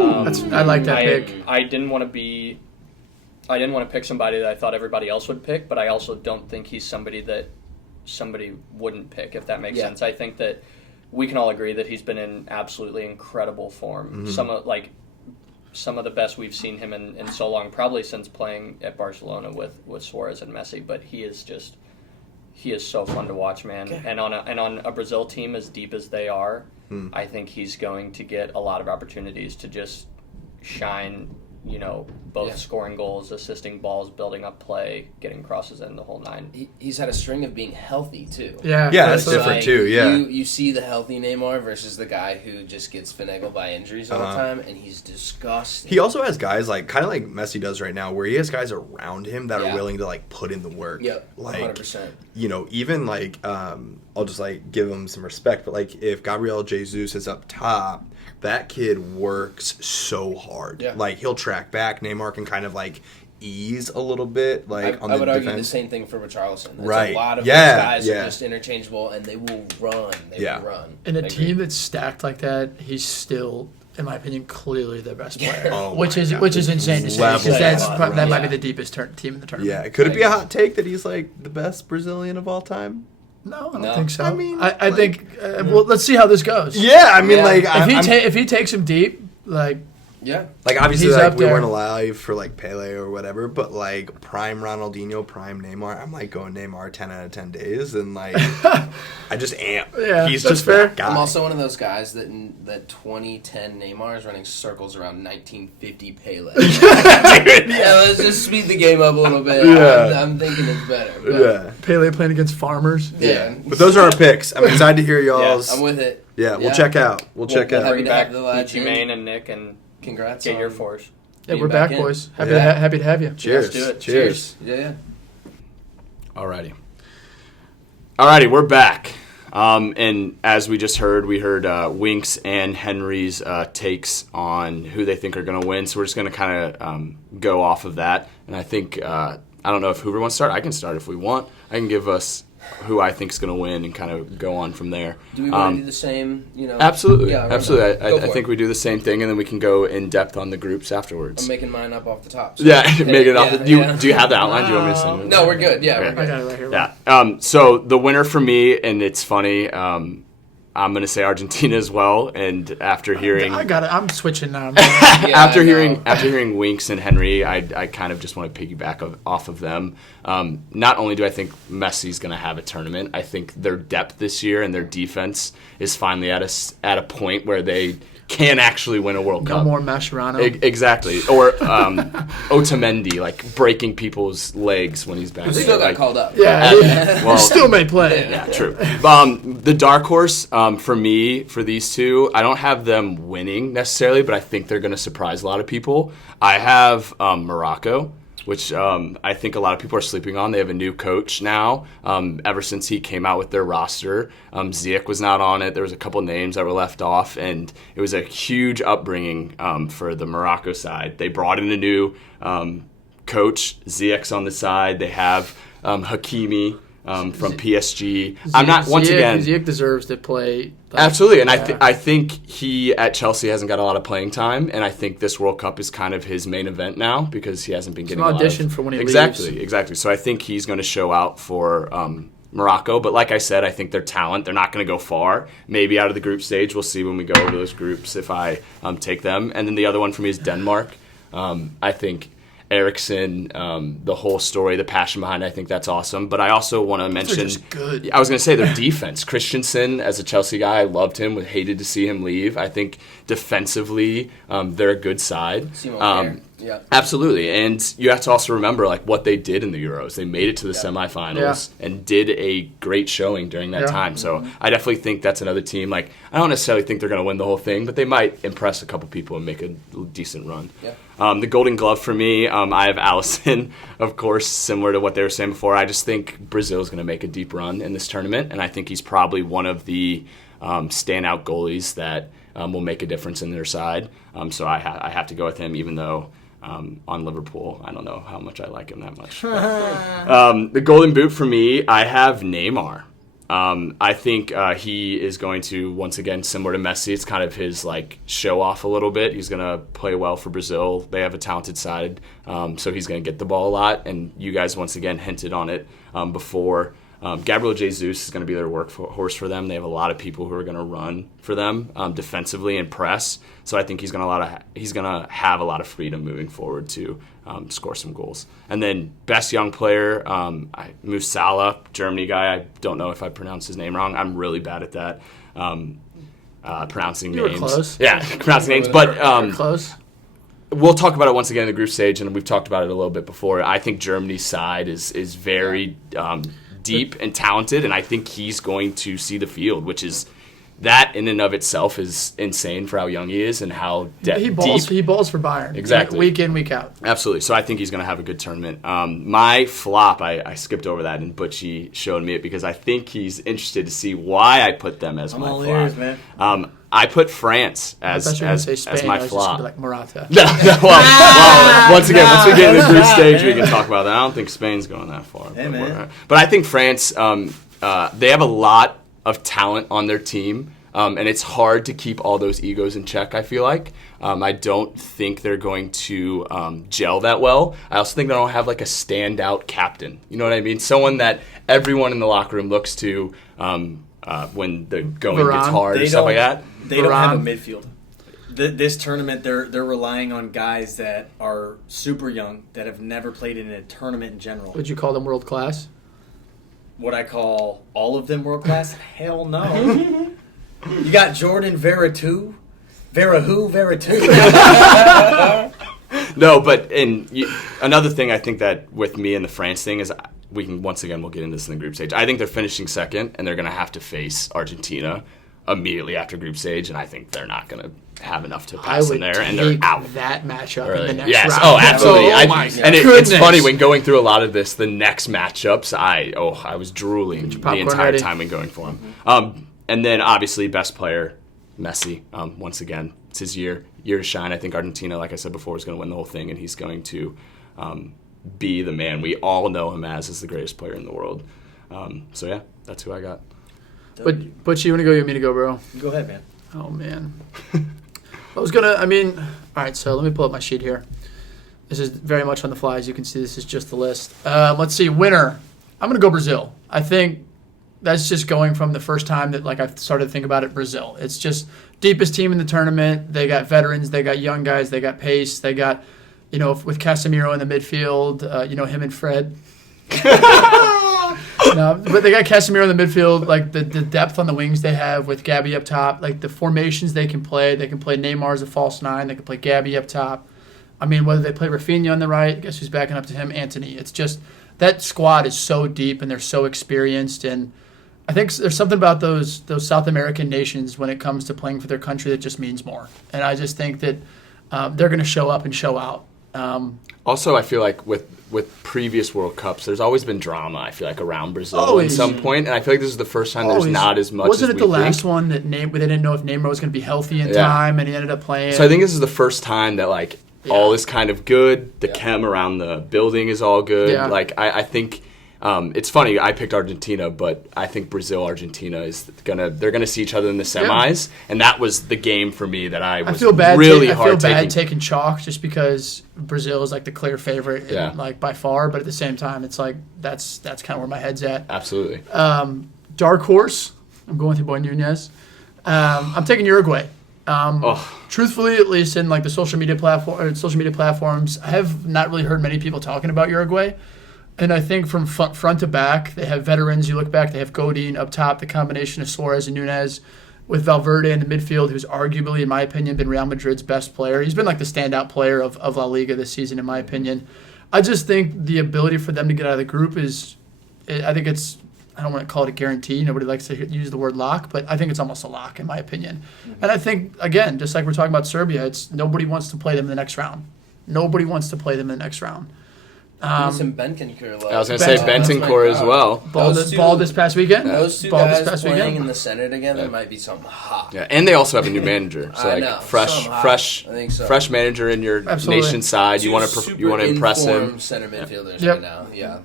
I like that pick. I didn't want to pick somebody that I thought everybody else would pick, but I also don't think he's somebody that somebody wouldn't pick, if that makes sense. I think that we can all agree that he's been in absolutely incredible form. Mm-hmm. Some of the best we've seen him in so long, probably since playing at Barcelona with Suarez and Messi. But he is so fun to watch, man. Okay. And on a Brazil team as deep as they are, I think he's going to get a lot of opportunities to just shine. Both scoring goals, assisting balls, building up play, getting crosses in, the whole 9. He's had a string of being healthy too. Yeah, that's So, different too. Yeah. You see the healthy Neymar versus the guy who just gets finagled by injuries all the time, and he's disgusting. He also has guys kind of like Messi does right now, where he has guys around him that Yeah. are willing to put in the work. Yep, Like 100%. Even I'll just give him some respect, but if Gabriel Jesus is up top, that kid works so hard. Yeah. He'll track back. Neymar can kind of ease a little bit. I On the would argue the defense. same thing for Richarlison. Right. A lot of Yeah, those guys yeah. are just interchangeable, and they will run. They will run. In a I team agree. that's stacked like that, he's still, in my opinion, clearly the best player. Oh which my is God. which is insane to say, Level because up. that might be Yeah. the deepest team in the tournament. Yeah. Could it be a hot take that he's the best Brazilian of all time? No, I don't No. think so. I mean, I think. Well, let's see how this goes. Yeah. I mean, If he takes him deep, Yeah. Obviously, He's up we there. weren't alive for Pele or whatever, but prime Ronaldinho, prime Neymar, I'm going Neymar 10 out of 10 days, and I just am. Yeah, He's that's just fair. that guy. I'm also one of those guys that 2010 Neymar is running circles around 1950 Pele. Let's just speed the game up a little bit. Yeah. I'm thinking it's better. But Yeah. Pele playing against farmers. Yeah. But those are our picks. I'm excited to hear y'all's. I'm with it. Yeah, we'll Yeah. check out. We'll check we'll out. have- Bring to have back the lads Gucci in. Mane and Nick and Congrats. get your on force. Yeah, being we're back, in. boys. Happy Yeah. to have you. Cheers. Let's do it. Cheers. Yeah. Alrighty, we're back. And as we just heard, we heard Winks and Henry's takes on who they think are going to win. So we're just going to kind of go off of that. And I think, I don't know if Hoover wants to start. I can start if we want. I can give us who I think is going to win and kind of go on from there. Do we want to do the same? Absolutely. Yeah, absolutely. Go I for think it. we do the same thing, and then we can go in depth on the groups afterwards. I'm making mine up off the top. So Yeah, make it off. Yeah, Do you yeah. have the outline? Do you want me to send it? No, we're good. Yeah, Okay. we're I good. got it right here. Yeah. So the winner for me, and it's funny. I'm going to say Argentina as well. And after hearing, I got it. I'm switching now. Yeah, after I hearing know. Winks and Henry, I kind of just want to piggyback off of them. Not only do I think Messi's going to have a tournament, I think their depth this year and their defense is finally at a point where they can actually win a World No Cup. more Mascherano. Exactly. Or Otamendi, breaking people's legs when he's back. He still got Like, called up. Yeah, well, he still may play. yeah, true. The dark horse for me, for these two, I don't have them winning necessarily, but I think they're going to surprise a lot of people. I have Morocco, which I think a lot of people are sleeping on. They have a new coach now. Ever since he came out with their roster, Ziyech was not on it. There was a couple names that were left off, and it was a huge upbringing for the Morocco side. They brought in a new coach, Ziyech's on the side. They have Hakimi. from PSG. I'm not once again. Ziyech deserves to play. Absolutely, and I think he at Chelsea hasn't got a lot of playing time, and I think this World Cup is kind of his main event now because he hasn't been getting an audition for when he leaves. Exactly. So I think he's going to show out for Morocco. But like I said, I think they're talent. They're not going to go far. Maybe out of the group stage. We'll see when we go over those groups if I take them. And then the other one for me is Denmark. I think Eriksen, the whole story, the passion behind it, I think that's awesome. But I also want to mention, they're just good. I was going to say their defense. Christensen, as a Chelsea guy, I loved him, hated to see him leave. I think defensively, they're a good side. Yeah. Absolutely. And you have to also remember what they did in the Euros. They made it to the semifinals and did a great showing during that time. So I definitely think that's another team. I don't necessarily think they're going to win the whole thing, but they might impress a couple people and make a decent run. Yeah. The Golden Glove for me, I have Alisson, of course, similar to what they were saying before. I just think Brazil is going to make a deep run in this tournament, and I think he's probably one of the standout goalies that will make a difference in their side. So I have to go with him, even though on Liverpool, I don't know how much I like him that much. But, the Golden Boot for me, I have Neymar. I think he is going to, once again, similar to Messi, it's kind of his show off a little bit. He's going to play well for Brazil. They have a talented side, so he's going to get the ball a lot. And you guys, once again, hinted on it before. Gabriel Jesus is going to be their workhorse for them. They have a lot of people who are going to run for them defensively and press. So I think he's going to have a lot of freedom moving forward to score some goals. And then best young player, Musala, Germany guy. I don't know if I pronounced his name wrong. I'm really bad at that. Pronouncing names. You were close. Yeah, pronouncing names. But close. We'll talk about it once again in the group stage, and we've talked about it a little bit before. I think Germany's side is very deep and talented, and I think he's going to see the field, which is that in and of itself is insane for how young he is and how he balls. deep. He balls for Bayern. Exactly. Week in, week out. Absolutely. So I think he's going to have a good tournament. My flop, I skipped over that, and Butchie showed me it because I think he's interested to see why I put them as my flop. Ears, man. I put France as Spain. my I was flop. just like Morata. well, once again, once we get in the group stage, we can talk about that. I don't think Spain's going that far. Hey, man. But I think France, they have a lot of talent on their team, and it's hard to keep all those egos in check, I feel like. I don't think they're going to gel that well. I also think they don't have a standout captain. You know what I mean? Someone that everyone in the locker room looks to when the going gets hard or stuff like that. They don't have a midfield. This tournament, they're relying on guys that are super young, that have never played in a tournament in general. Would you call them world class? Would I call all of them world class? Hell no. You got Jordan Veretout. No, but another thing I think that with me and the France thing is we'll get into this in the group stage. I think they're finishing second, and they're going to have to face Argentina immediately after group stage, and I think they're not going to have enough to pass in there, and they're out. That matchup in the next yes. round. Oh, absolutely. And it's funny when going through a lot of this, the next matchups, I was drooling the entire time when going for them. And then obviously best player, Messi. Once again, it's his year to shine. I think Argentina, like I said before, is going to win the whole thing, and he's going to be the man we all know him as the greatest player in the world. So yeah, that's who I got. But you want to go? You want me to go, bro? Go ahead, man. Oh man. All right. So let me pull up my sheet here. This is very much on the fly, as you can see. This is just the list. Let's see. Winner. I'm gonna go Brazil. I think that's just going from the first time that I started to think about it. Brazil. It's just deepest team in the tournament. They got veterans. They got young guys. They got pace. They got, with Casemiro in the midfield. Him and Fred. No, but they got Casemiro in the midfield, the depth on the wings they have with Gabby up top, the formations they can play. They can play Neymar as a false nine. They can play Gabby up top. I mean, whether they play Rafinha on the right, guess who's backing up to him? Antony. It's just that squad is so deep and they're so experienced. And I think there's something about those South American nations when it comes to playing for their country that just means more. And I just think that they're going to show up and show out. Also, I feel like with previous World Cups, there's always been drama, I feel like, around Brazil always. at some point. And I feel like this is the first time there's not as much Wasn't as it the we last think. one that they didn't know if Neymar was going to be healthy in time, and he ended up playing? So I think this is the first time that, all is kind of good. The chem around the building is all good. Yeah. I think It's funny, I picked Argentina, but I think Brazil-Argentina they're gonna see each other in the semis, and that was the game for me that I was really hard I feel bad taking chalk just because Brazil is like the clear favorite, like by far. But at the same time, it's like that's kind of where my head's at. Absolutely. Dark horse. I'm going with your boy Nunez. I'm taking Uruguay. Truthfully, at least in like the social media platforms, I have not really heard many people talking about Uruguay. And I think from front to back, they have veterans. You look back, they have Godin up top, the combination of Suarez and Nunez, with Valverde in the midfield, who's arguably, in my opinion, been Real Madrid's best player. He's been like the standout player of La Liga this season, in my opinion. I just think the ability for them to get out of the group I don't want to call it a guarantee. Nobody likes to use the word lock, but I think it's almost a lock, in my opinion. And I think, again, just like we're talking about Serbia, it's nobody wants to play them in the next round. Nobody wants to play them in the next round. Some Bentancur. I was going to say Bentancur as well. Ball this past weekend. Those two guys playing in the center together might be something hot. Yeah, and they also have a new manager. So like fresh manager in your nation side. You want to impress him. Center midfielders right now. Yeah.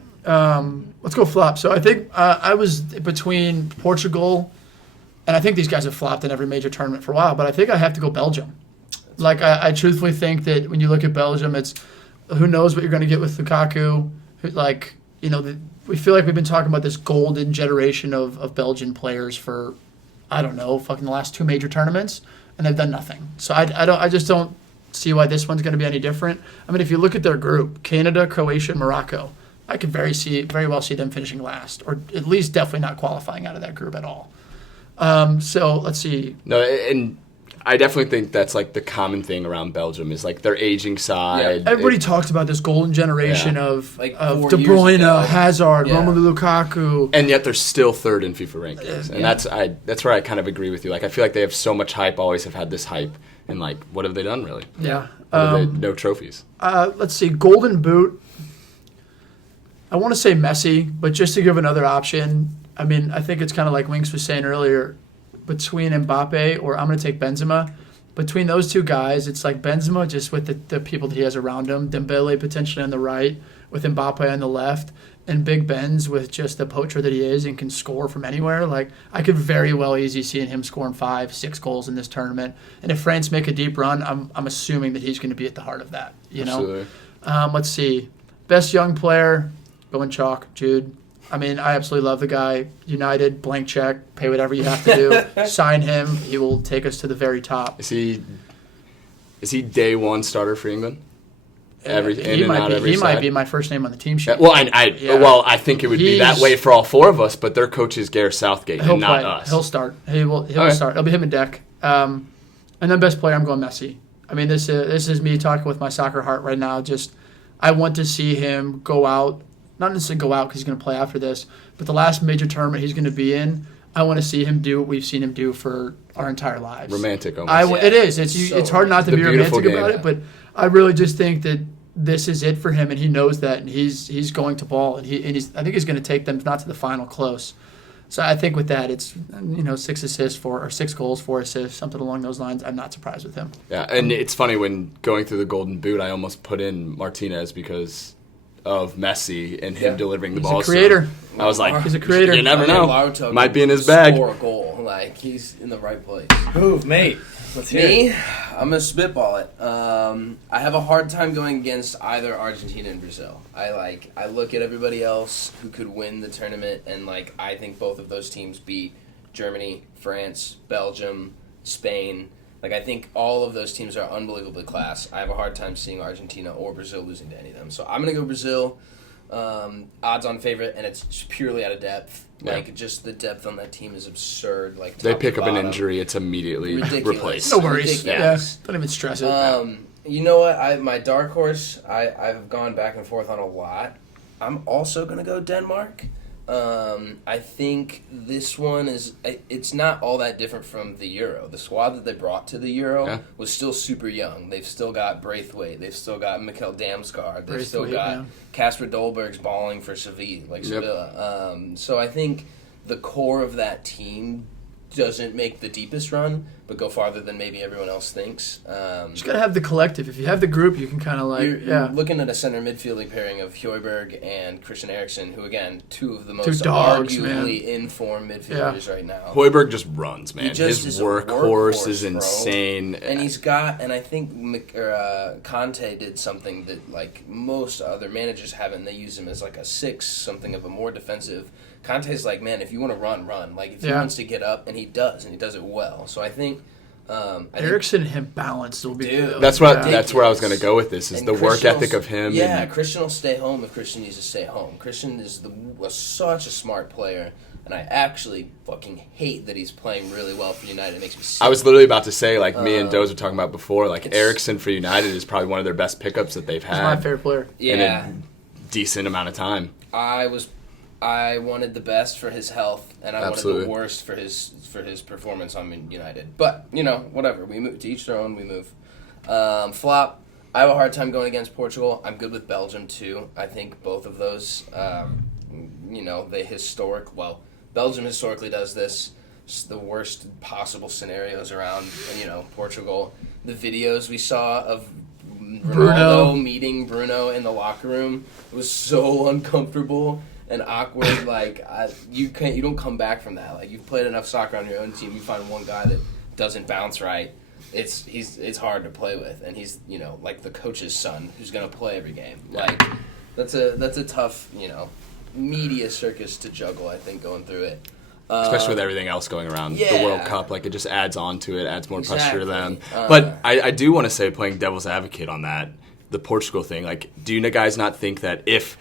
Let's go flop. So I think I was between Portugal, and I think these guys have flopped in every major tournament for a while, but I think I have to go Belgium. Like I truthfully think that when you look at Belgium, it's who knows what you're going to get with Lukaku. We feel like we've been talking about this golden generation of Belgian players for, I don't know, fucking the last two major tournaments, and they've done nothing. So I just don't see why this one's going to be any different. I mean, if you look at their group, Canada, Croatia, Morocco, I could very well see them finishing last, or at least definitely not qualifying out of that group at all. So let's see. No, and I definitely think that's like the common thing around Belgium is like their aging side. Yeah. Everybody talks about this golden generation of De Bruyne, Hazard, Romelu Lukaku, and yet they're still third in FIFA rankings, and that's where I kind of agree with you. Like I feel like they have so much hype, always have had this hype, and like what have they done really? Yeah, no trophies. Let's see, Golden Boot. I want to say Messi, but just to give another option, I mean, I think it's kind of like Winks was saying earlier, between Mbappe or I'm going to take Benzema. Between those two guys, it's like Benzema just with the people that he has around him, Dembele potentially on the right, with Mbappe on the left, and Big Benz with just the poacher that he is and can score from anywhere. Like I could very well easily see him scoring 5-6 goals in this tournament. And if France make a deep run, I'm assuming that he's going to be at the heart of that. Absolutely. Let's see, best young player. Going chalk, Jude. I mean, I absolutely love the guy. United, blank check, pay whatever you have to do. Sign him. He will take us to the very top. Is he day one starter for England? He might be my first name on the team sheet. Well, I think it would be that way for all four of us, but their coach is Gareth Southgate and not us. He'll start. He'll start. It'll be him and Deck. And then best player, I'm going Messi. I mean, this is me talking with my soccer heart right now. Just I want to see him go out. Not necessarily go out because he's going to play after this, but the last major tournament he's going to be in, I want to see him do what we've seen him do for our entire lives. Romantic almost. It is. It's hard not to be romantic about it, but I really just think that this is it for him, and he knows that, and he's going to ball, and I think he's going to take them not to the final close. So I think with that, it's 6 goals, 4 assists, something along those lines. I'm not surprised with him. Yeah, and it's funny when going through the Golden Boot, I almost put in Martinez because of Messi and him delivering the ball. He's a creator. So I was like, he's a creator. You never know. Might be in his bag. Score a goal. Like, he's in the right place. Move, mate. Let's hear it. I'm going to spitball it. I have a hard time going against either Argentina and Brazil. I look at everybody else who could win the tournament, and I think both of those teams beat Germany, France, Belgium, Spain. I think all of those teams are unbelievably class. I have a hard time seeing Argentina or Brazil losing to any of them. So I'm going to go Brazil. Odds-on favorite, and it's just purely out of depth. Yeah. Just the depth on that team is absurd. They pick up an injury, it's immediately replaced. No worries. Yeah. Don't even stress it. You know what? My dark horse, I've gone back and forth on a lot. I'm also going to go Denmark. I think this one it's not all that different from the Euro. The squad that they brought to the Euro was still super young. They've still got Braithwaite. They've still got Mikkel Damsgaard. They've still got Kasper Dolberg's balling for Sevilla. So I think the core of that team doesn't make the deepest run, but go farther than maybe everyone else thinks. Just gotta have the collective. If you have the group, you can kind of like You're looking at a center midfielding pairing of Højbjerg and Christian Eriksen, who again, two of the most dogs, arguably in form midfielders right now. Højbjerg just runs, man. Just His is a workhorse is bro. insane. And I think Conte did something that like most other managers haven't. They use him as like a 6, something of a more defensive. Conte's like, man, if you want to run. Like if he wants to get up, and he does it well. So I think Eriksen and him balanced will be. Dude, that's where I was going to go with this. Is and the work ethic of him. Yeah, Christian will stay home if Christian needs to stay home. Christian is such a smart player. And I actually fucking hate that he's playing really well for United. It makes me sick. I was literally about to say, like me and Doze were talking about before, like Eriksen for United is probably one of their best pickups that they've had. He's my favorite player. Yeah. In a decent amount of time. I wanted the best for his health, and I Absolutely. wanted the worst for his performance on United. But whatever. We move to each their own. We move. Flop. I have a hard time going against Portugal. I'm good with Belgium too. I think both of those. Belgium historically does this. It's the worst possible scenarios around, Portugal. The videos we saw of Ronaldo meeting Bruno in the locker room was so uncomfortable and awkward. Like you don't come back from that. Like you've played enough soccer on your own team. You find one guy that doesn't bounce right. It's hard to play with, and he's like the coach's son who's gonna play every game. Like that's a tough media circus to juggle, I think, going through it. Especially with everything else going around the World Cup. Like, it just adds on to it, adds more pressure to them. Exactly. But I do want to say, playing devil's advocate on that, the Portugal thing, like, do you guys not think that if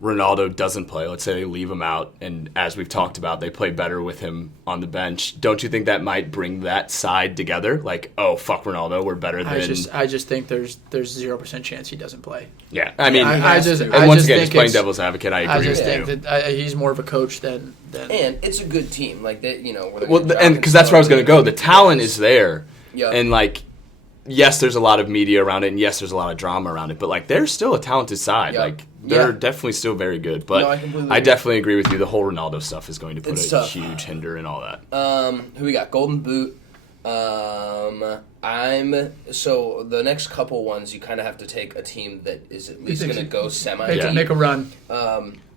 Ronaldo doesn't play, let's say they leave him out, and as we've talked about, they play better with him on the bench, don't you think that might bring that side together? Like, oh, fuck Ronaldo, we're better than... I just think there's 0% chance he doesn't play. Yeah, I mean, once again, just playing devil's advocate, I agree with you. I just think that he's more of a coach than... And it's a good team. Like, they, and because that's where I was going to go. The talent is there. Yeah. And, like... Yes, there's a lot of media around it, and yes, there's a lot of drama around it, but, like, they're still a talented side. Yep. Like, they're definitely still very good. But I definitely agree with you. The whole Ronaldo stuff is going to put huge hinder in all that. Who we got? Golden Boot. So the next couple ones, you kind of have to take a team that is at least going to go semi. Make a run.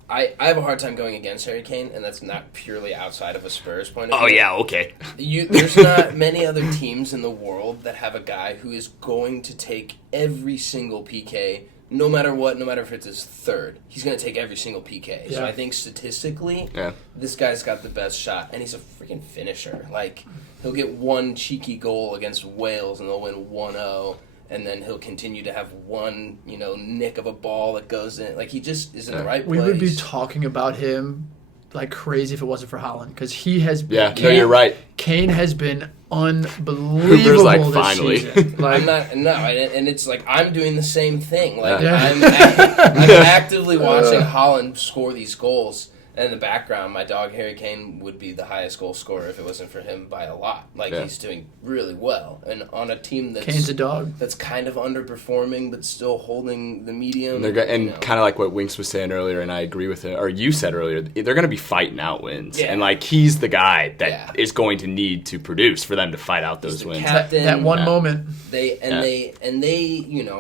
I have a hard time going against Harry Kane, and that's not purely outside of a Spurs point of view. Oh, yeah, okay. There's not many other teams in the world that have a guy who is going to take every single PK, no matter what, no matter if it's his third. He's going to take every single PK. Yeah. So I think statistically, this guy's got the best shot, and he's a freaking finisher. Like, he'll get one cheeky goal against Wales, and they'll win 1-0. And then he'll continue to have one, nick of a ball that goes in. Like, he just is in the right place. We would be talking about him like crazy if it wasn't for Haaland, because he has been... Yeah, no, you're right. Kane has been unbelievable like, this finally. season. Like, and it's like, I'm doing the same thing. Like, I'm actively watching Haaland score these goals. And in the background, my dog Harry Kane would be the highest goal scorer if it wasn't for him by a lot. Like, he's doing really well. And on a team Kane's a dog. That's kind of underperforming but still holding the medium. And kind of like what Winks was saying earlier, and I agree with it, or you said earlier, they're going to be fighting out wins. Yeah. And, like, he's the guy that is going to need to produce for them to fight out those wins. Captain, that one moment. They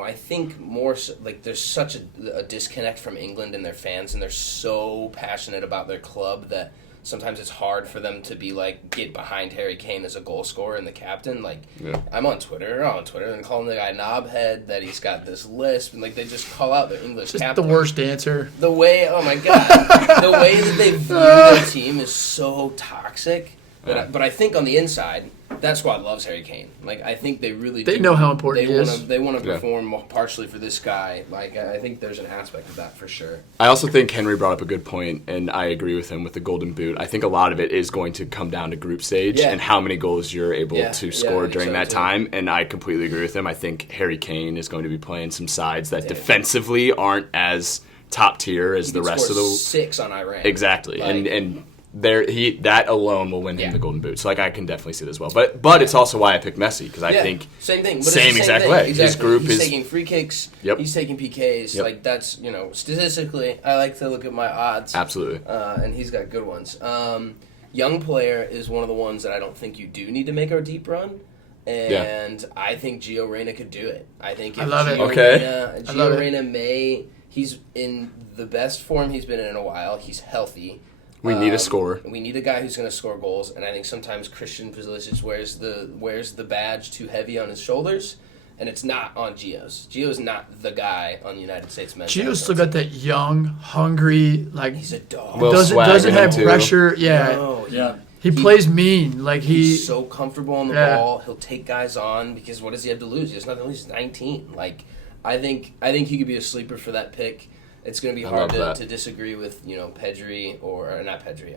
I think more so, like, there's such a disconnect from England and their fans, and they're so passionate about their club that sometimes it's hard for them to be like, get behind Harry Kane as a goal scorer and the captain. Like, I'm on Twitter and calling the guy knobhead, that he's got this lisp, and like, they just call out their English Just captain. the worst dancer. The way, oh my god, the way that they view their team is so toxic. But I think on the inside, that squad loves Harry Kane. Like, I think they really do. They know how important he is. They want to perform partially for this guy. Like, I think there's an aspect of that for sure. I also think Henry brought up a good point, and I agree with him with the Golden Boot. I think a lot of it is going to come down to group stage and how many goals you're able to score during that time, and I completely agree with him. I think Harry Kane is going to be playing some sides that defensively aren't as top tier as the rest of the... 6 on Iran. Exactly, like, and that alone will win him the Golden Boot. So, like, I can definitely see this as well. But it's also why I picked Messi, because I think same thing, but same exact way. Exactly. His group he's taking free kicks. Yep. He's taking PKs. Yep. Like, that's statistically, I like to look at my odds. Absolutely. And he's got good ones. young player is one of the ones that I don't think you do need to make our deep run. And I think Gio Reyna could do it. I think if I love it. Gio Reyna he's in the best form he's been in a while. He's healthy. We need a scorer. We need a guy who's going to score goals, and I think sometimes Christian Pulisic wears the badge too heavy on his shoulders, and it's not on Gio's. Gio's not the guy on the United States men's. Gio's still got that young, hungry, like he's a dog. Doesn't have pressure. Yeah. No, Yeah. He plays mean. Like he's so comfortable on the ball. He'll take guys on because what does he have to lose? He has nothing to lose. He's 19. Like I think he could be a sleeper for that pick. It's going to be hard to disagree with Pedri or not Pedri,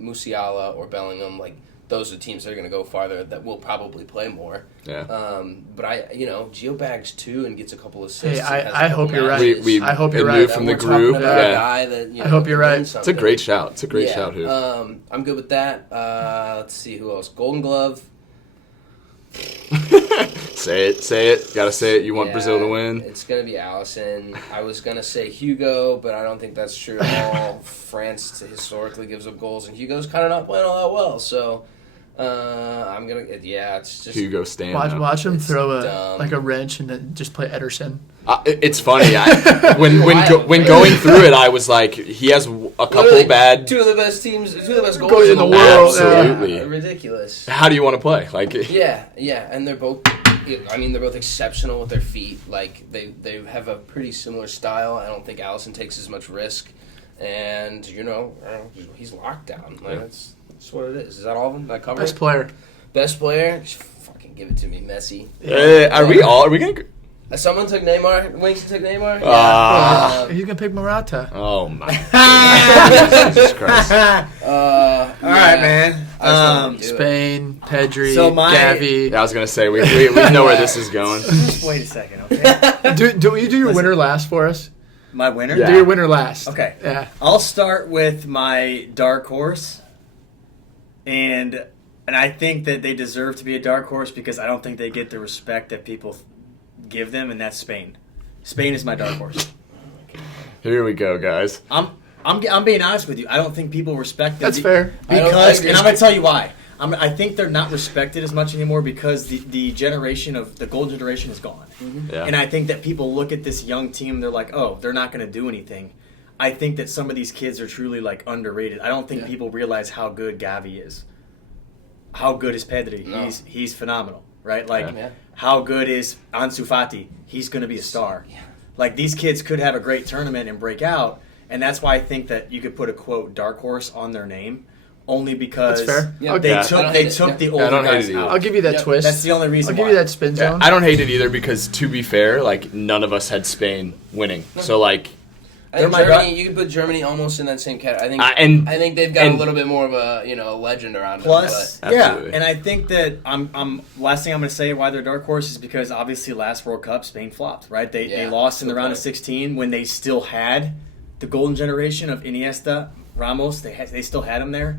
Musiala or Bellingham. Like those are teams that are going to go farther that will probably play more. Yeah. But Gio bags 2 and gets a couple of assists. Hey, I hope you're right. I hope you're right. From the group. Guy that, I hope you're right. It's a great shout. It's a great shout. Who? I'm good with that. Let's see who else. Golden Glove. Say it. Gotta say it. You want Brazil to win? It's gonna be Allison. I was gonna say Hugo, but I don't think that's true at all. France historically gives up goals, and Hugo's kind of not playing all that well. So I'm gonna. It's just Hugo stand. Watch him throw a wrench and then just play Ederson. It's funny. When going through it, I was like, he has a couple bad. Two of the best goals in the world. Absolutely ridiculous. How do you want to play? Like and they're both. I mean, they're both exceptional with their feet. Like they have a pretty similar style. I don't think Allison takes as much risk, and he's locked down. Like that's what it is. Is that all of them? Did I cover Best player. Best player. Just fucking give it to me, Messi. Are we gonna? Someone took Neymar. Winks took Neymar. He's gonna pick Morata. Oh my God. Jesus Christ! All right, man. Spain, Pedri, So Gavi. I was gonna say we know where this is going. Just wait a second, okay? Do you do your winner last for us? My winner? Yeah. Do your winner last. Okay. Yeah. I'll start with my dark horse, and I think that they deserve to be a dark horse because I don't think they get the respect that people give them, and that's Spain. Spain is my dark horse. Here we go, guys. I'm being honest with you. I don't think people respect them. That's fair. Because, and I'm going to tell you why. I think they're not respected as much anymore because the generation of the golden generation is gone. Mm-hmm. Yeah. And I think that people look at this young team, they're like, oh, they're not going to do anything. I think that some of these kids are truly like underrated. I don't think people realize how good Gavi is. How good is Pedri? No. He's phenomenal, right? Like, how good is Ansu Fati? He's going to be a star. Yeah. Like, these kids could have a great tournament and break out, and that's why I think that you could put a, quote, dark horse on their name, only because That's fair. Yeah. they took the older guys out. I'll give you that twist. That's the only reason I'll give why. you that spin zone. I don't hate it either because, to be fair, like none of us had Spain winning. So like, I think They're my Germany, you can put Germany almost in that same category. I think they've got a little bit more of a legend around Plus, them. yeah, Absolutely. and I think that I'm last thing I'm going to say why they're dark horse is because obviously last World Cup Spain flopped, right? They lost in the round of 16 when they still had the golden generation of Iniesta, Ramos. They still had him there,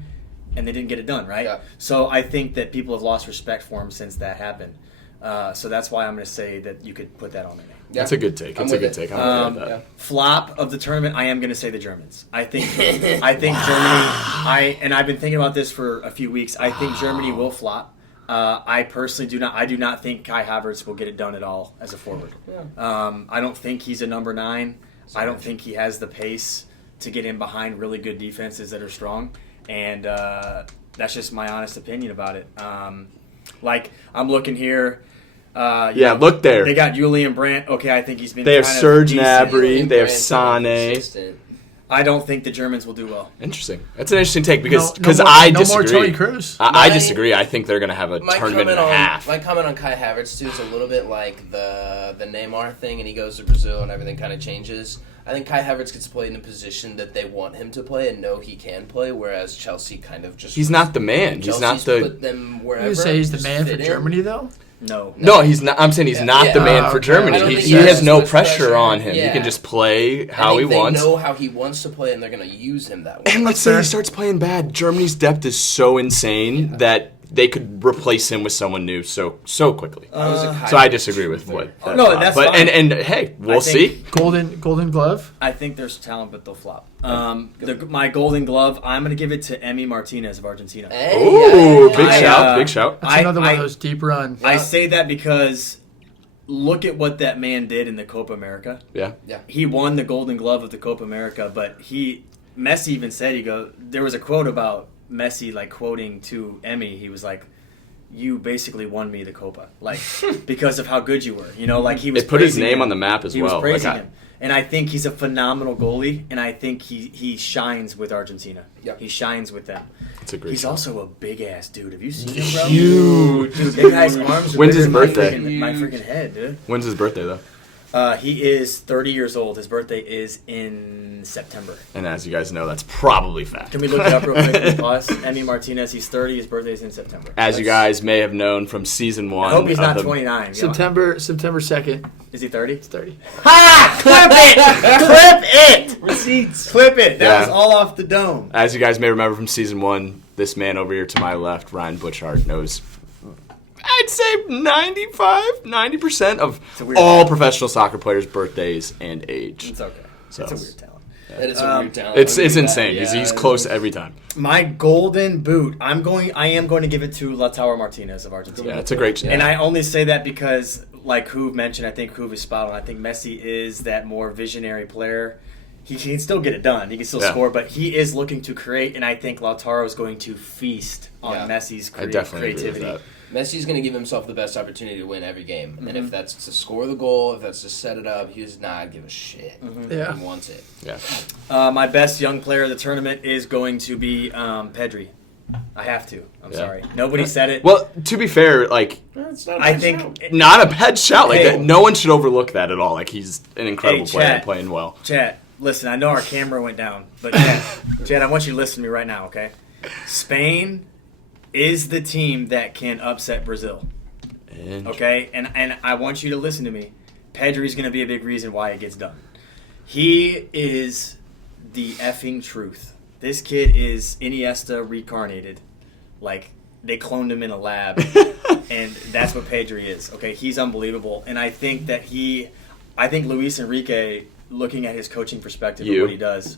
and they didn't get it done, right? Yeah. So I think that people have lost respect for him since that happened. So that's why I'm going to say that you could put that on their name. Yeah. that's a good take. It's a good take. I'm with that. Flop of the tournament, I am going to say the Germans. I think Germany. I've been thinking about this for a few weeks. I think Germany will flop. I personally do not. I do not think Kai Havertz will get it done at all as a forward. Yeah. I don't think he's a number 9. I don't think he has the pace to get in behind really good defenses that are strong. And that's just my honest opinion about it. Like I'm looking here. Look there. They got Julian Brandt. Okay, I think he's been. They have kind of Serge decent. Gnabry. They have Brandt's Sane. I don't think the Germans will do well. Interesting. That's an interesting take because no I more disagree. Toni Kroos. I disagree. I think they're going to have a tournament and a half. My comment on Kai Havertz too is a little bit like the Neymar thing, and he goes to Brazil and everything kind of changes. I think Kai Havertz gets played in a position that they want him to play and know he can play, whereas Chelsea kind of just... He's not the man. He's not the... put them wherever. You say he's the just man for fit in. Germany, though? No, he's not. I'm saying he's not the man for okay. Germany. I don't He think he he has has no much pressure pressure. on him. He Yeah. can just play I how think he wants. They know how he wants to play, and they're going to use him that way. And let's say he starts playing bad. Germany's depth is so insane that they could replace him with someone new so quickly. So I disagree with what. That's fine. And hey, we'll see. Golden Glove. I think there's talent, but they'll flop. My Golden Glove, I'm going to give it to Emi Martinez of Argentina. Ooh, big shout. That's another one of those deep runs. I say that because look at what that man did in the Copa America. Yeah. He won the Golden Glove of the Copa America, but Messi even said, there was a quote about Messi like quoting to Emi. He was like, "You basically won me the Copa, like because of how good you were." Like he was. It put his name him. on the map as well. He was praising him, and I think he's a phenomenal goalie, and I think he shines with Argentina. Yep. He shines with them. It's a great. He's shot. also a big ass dude. Have you seen him, bro? Huge. Dude, that guy's arms are When's bigger his than birthday? my freaking head, dude. When's his birthday though? He is 30 years old. His birthday is in September. And as you guys know, that's probably fact. Can we look it up real quick? Pause. Emi Martinez, he's 30. His birthday is in September. As you guys may have known from season 1. I hope he's not 29. September 2nd. Is he 30? It's 30. Ha! Clip it! Clip it! Receipts. Clip it. That Yeah. was all off the dome. As you guys may remember from season 1, this man over here to my left, Ryan Butchart, knows I'd say 90% of all professional soccer players' birthdays and age. It's okay. So, It's a weird talent. That is a weird talent. It's insane. He's close every time. My golden boot. I am going to give it to Lautaro Martinez of Argentina. Yeah, it's a great. And I only say that because, like Hoove mentioned, I think Hoove is spot on. I think Messi is that more visionary player. He can still get it done. He can still score, but he is looking to create, and I think Lautaro is going to feast on Messi's creativity. Agree with that. Messi's going to give himself the best opportunity to win every game. And if that's to score the goal, if that's to set it up, he does not give a shit. Yeah. He wants it. Yeah. My best young player of the tournament is going to be Pedri. I have to. I'm sorry. Nobody said it. Well, to be fair, like I think not a head shout like Hey. that. No one should overlook that at all. Like he's an incredible player and Chat. playing well. Chat, listen, I know our camera went down, but Chad, I want you to listen to me right now, okay? Spain is the team that can upset Brazil, okay? And I want you to listen to me. Pedri's going to be a big reason why it gets done. He is the effing truth. This kid is Iniesta reincarnated. Like, they cloned him in a lab, and that's what Pedri is, okay? He's unbelievable, and I think that Luis Enrique, looking at his coaching perspective of what he does,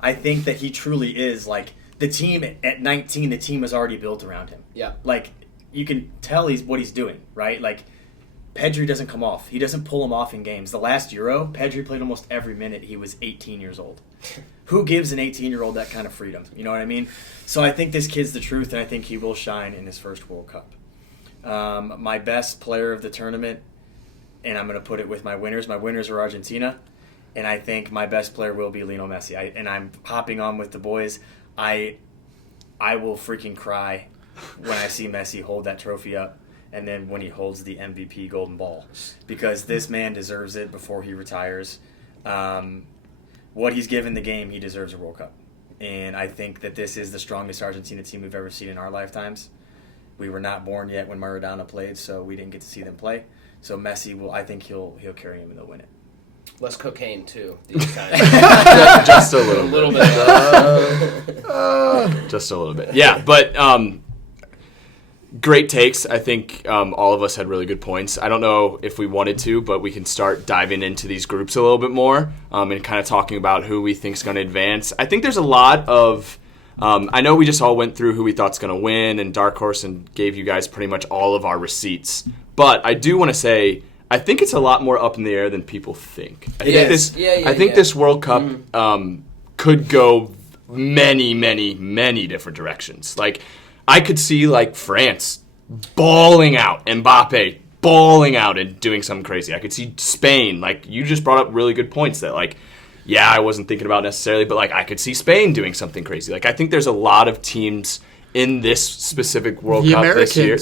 I think that he truly is like the team at 19. The team is already built around him. Yeah, like you can tell what he's doing, right? Like Pedri doesn't come off. He doesn't pull him off in games. The last Euro, Pedri played almost every minute. He was 18 years old. Who gives an 18-year-old that kind of freedom? You know what I mean? So I think this kid's the truth, and I think he will shine in his first World Cup. My best player of the tournament, and I'm going to put it with my winners. My winners are Argentina. And I think my best player will be Lionel Messi. I'm hopping on with the boys. I will freaking cry when I see Messi hold that trophy up, and then when he holds the MVP Golden Ball, because this man deserves it before he retires. What he's given the game, he deserves a World Cup. And I think that this is the strongest Argentina team we've ever seen in our lifetimes. We were not born yet when Maradona played, so we didn't get to see them play. So Messi will, I think he'll carry him and they'll win it. Less cocaine too these times. Just a little, bit. Just a little bit. Yeah, but great takes. I think all of us had really good points. I don't know if we wanted to, but we can start diving into these groups a little bit more and kind of talking about who we think is going to advance. I think there's a lot of I know we just all went through who we thought's going to win and Dark Horse and gave you guys pretty much all of our receipts. But I do want to say I think it's a lot more up in the air than people think. I think this World Cup could go many, many, many different directions. Like, I could see, like, France balling out, Mbappe balling out and doing something crazy. I could see Spain, like, you just brought up really good points that, like, yeah, I wasn't thinking about necessarily, but, like, I could see Spain doing something crazy. Like, I think there's a lot of teams in this specific World Cup this year.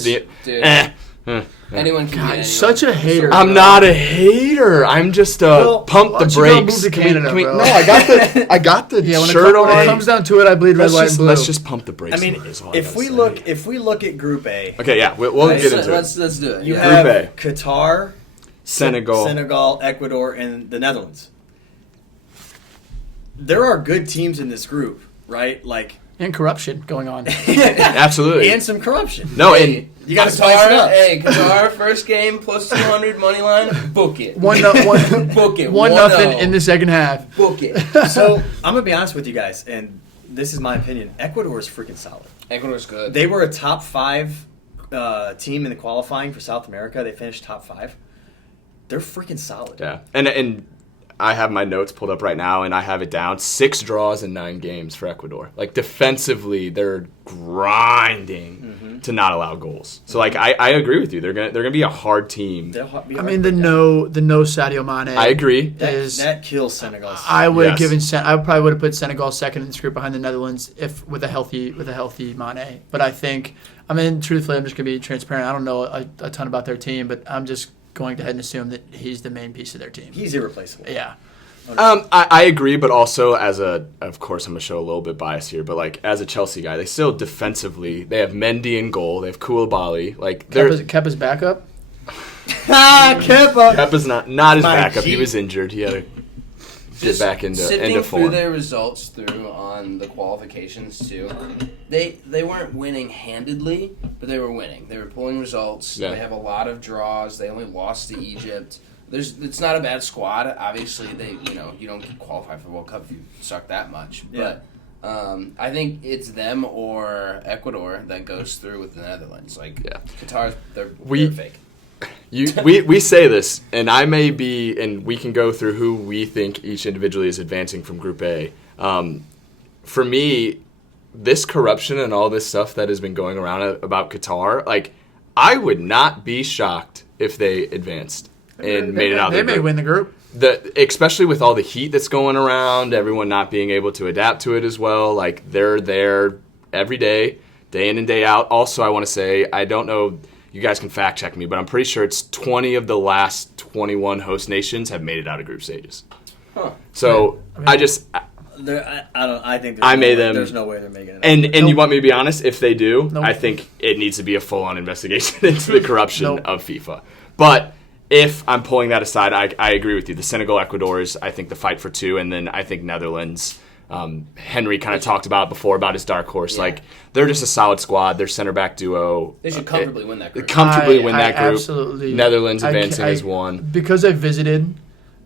Anyone can be anyone. Such a hater. I'm not a hater. I'm just pump the brakes. Move to Canada, bro. No, I got the shirt on. When it comes down to it, I bleed red, white, and blue. Let's just pump the brakes. I mean, if we look at Group A. Okay, yeah, we'll get into it. Let's do it. You Yeah. have Qatar, Senegal, Ecuador, and the Netherlands. There are good teams in this group, right? Like And corruption going on. Absolutely. And some corruption. No, and you got to spice it up. Hey, Qatar, first game, plus 200 money line, book it. Book it. 1-0 in the second half. Book it. So I'm going to be honest with you guys, and this is my opinion. Ecuador is freaking solid. Ecuador's good. They were a top 5 team in the qualifying for South America. They finished top 5. They're freaking solid. Yeah, and I have my notes pulled up right now, and I have it down 6 draws in 9 games for Ecuador. Like, defensively, they're grinding to not allow goals. So, like, I agree with you. They're gonna be a hard team. I mean, the no Sadio Mane. I agree. That kills Senegal. I would have given. I probably would have put Senegal second in this group behind the Netherlands if with a healthy Mane. But I think, I mean, truthfully, I'm just gonna be transparent. I don't know a ton about their team, but I'm just going ahead and assume that he's the main piece of their team. He's irreplaceable. Yeah. I agree, but also of course, I'm going to show a little bit bias here, but like as a Chelsea guy, they still defensively, they have Mendy in goal, they have Koulibaly. Like Kepa's backup? Kepa's not his backup. He was injured. He had to get back into form. Sifting through their results on the qualifications too, they weren't winning handedly, but they were winning. They were pulling results. Yeah. They have a lot of draws. They only lost to Egypt. It's not a bad squad. Obviously, you don't qualify for the World Cup if you suck that much. Yeah. But I think it's them or Ecuador that goes through with the Netherlands. Like Qatar, they're fake. We say this, and I may be, and we can go through who we think each individually is advancing from Group A. For me, this corruption and all this stuff that has been going around about Qatar, like, I would not be shocked if they advanced and made it out. They may win the group. Especially with all the heat that's going around, everyone not being able to adapt to it as well. Like, they're there every day in and day out. Also, I want to say, I don't know, you guys can fact check me, but I'm pretty sure it's 20 of the last 21 host nations have made it out of group stages. Huh. So I think there's no way they're making it. And you want me to be honest? If they do, I think it needs to be a full-on investigation into the corruption of FIFA. But if I'm pulling that aside, I agree with you. The Senegal, Ecuador is, I think, the fight for 2, and then I think Netherlands. Henry kind of talked about before about his dark horse. Yeah. Like, they're just a solid squad. Their center back duo. They should comfortably win that group. Absolutely. Netherlands advancing as 1. Because I visited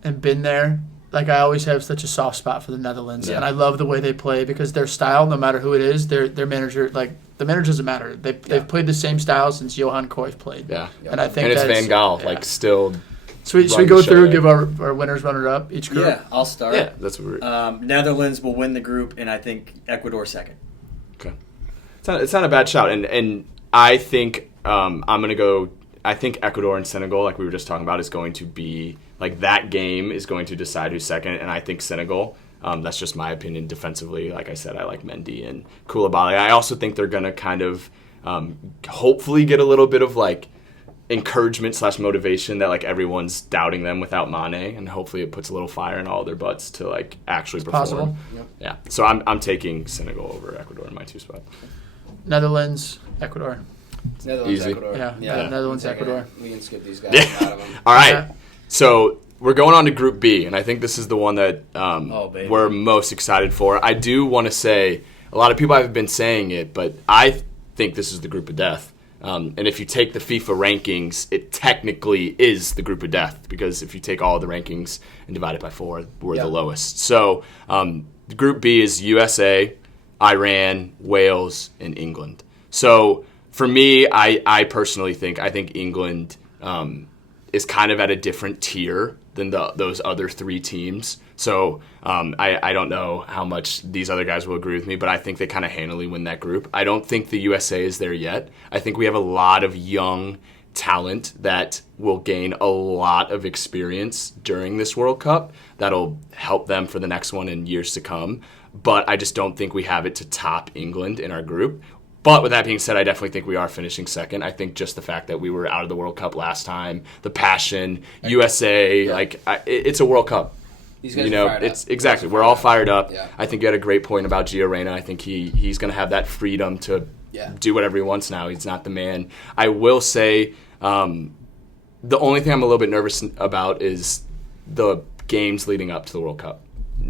and been there, like, I always have such a soft spot for the Netherlands, and I love the way they play because their style, no matter who it is, their manager, like, the manager doesn't matter. They've played the same style since Johan Cruyff played. Yeah, and I think it's Van Gaal, still. So we go through and give our winners, runner-up each group? Yeah, I'll start. Yeah, that's what we're... Netherlands will win the group, and I think Ecuador second. Okay. It's not a bad shout. And I think I'm going to go... I think Ecuador and Senegal, like we were just talking about, is going to be... Like, that game is going to decide who's second, and I think Senegal... that's just my opinion defensively. Like I said, I like Mendy and Koulibaly. I also think they're going to kind of hopefully get a little bit of, like, encouragement / motivation that, like, everyone's doubting them without Mane, and hopefully it puts a little fire in all their butts to, like, actually perform. Possible. Yep. Yeah. So I'm taking Senegal over Ecuador in my 2 spot. Netherlands, Ecuador. Netherlands, Easy. Ecuador. Yeah. Netherlands, Ecuador. We can skip these guys out of them. All right. So we're going on to Group B, and I think this is the one that we're most excited for. I do want to say, a lot of people have been saying it, but I think this is the group of death. And if you take the FIFA rankings, it technically is the group of death, because if you take all of the rankings and divide it by 4, we're the lowest. So Group B is USA, Iran, Wales, and England. So for me, I personally think England is kind of at a different tier than those other 3 teams. So I don't know how much these other guys will agree with me, but I think they kind of handily win that group. I don't think the USA is there yet. I think we have a lot of young talent that will gain a lot of experience during this World Cup that'll help them for the next one in years to come. But I just don't think we have it to top England in our group. But with that being said, I definitely think we are finishing second. I think just the fact that we were out of the World Cup last time, the passion, USA, it's a World Cup. These guys are fired up. Exactly. We're all fired up. Yeah. I think you had a great point about Gio Reyna. I think he's going to have that freedom to do whatever he wants now. He's not the man. I will say the only thing I'm a little bit nervous about is the games leading up to the World Cup.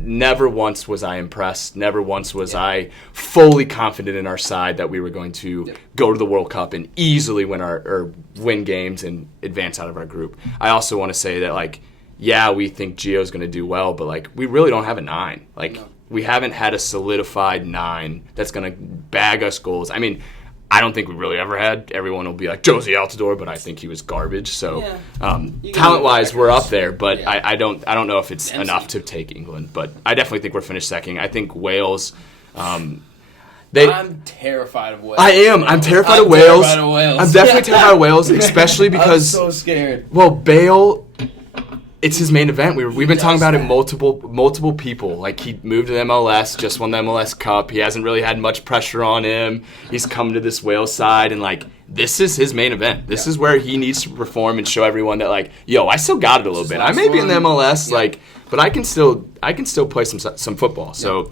never once was I impressed. Never once was I fully confident in our side that we were going to go to the World Cup and easily win games and advance out of our group. I also want to say that, like, yeah, we think Gio's going to do well, but, like, we really don't have a 9. Like, we haven't had a solidified 9 that's going to bag us goals. I mean, I don't think we really ever had. Everyone will be like, Josie Altidore, but I think he was garbage. So, talent-wise, we're up there, but I don't know if it's enough to take England. But I definitely think we're finished second. I think Wales. I'm terrified of Wales. I am. I'm terrified of Wales. I'm definitely terrified of Wales, especially because I'm so scared. Well, Bale. It's his main event. We've been talking about it multiple people. Like, he moved to the MLS, just won the MLS Cup. He hasn't really had much pressure on him. He's come to this Wales side, and, like, this is his main event. This is where he needs to perform and show everyone that, like, yo, I still got it a little bit. I may be in the MLS, like, but I can still play some football. So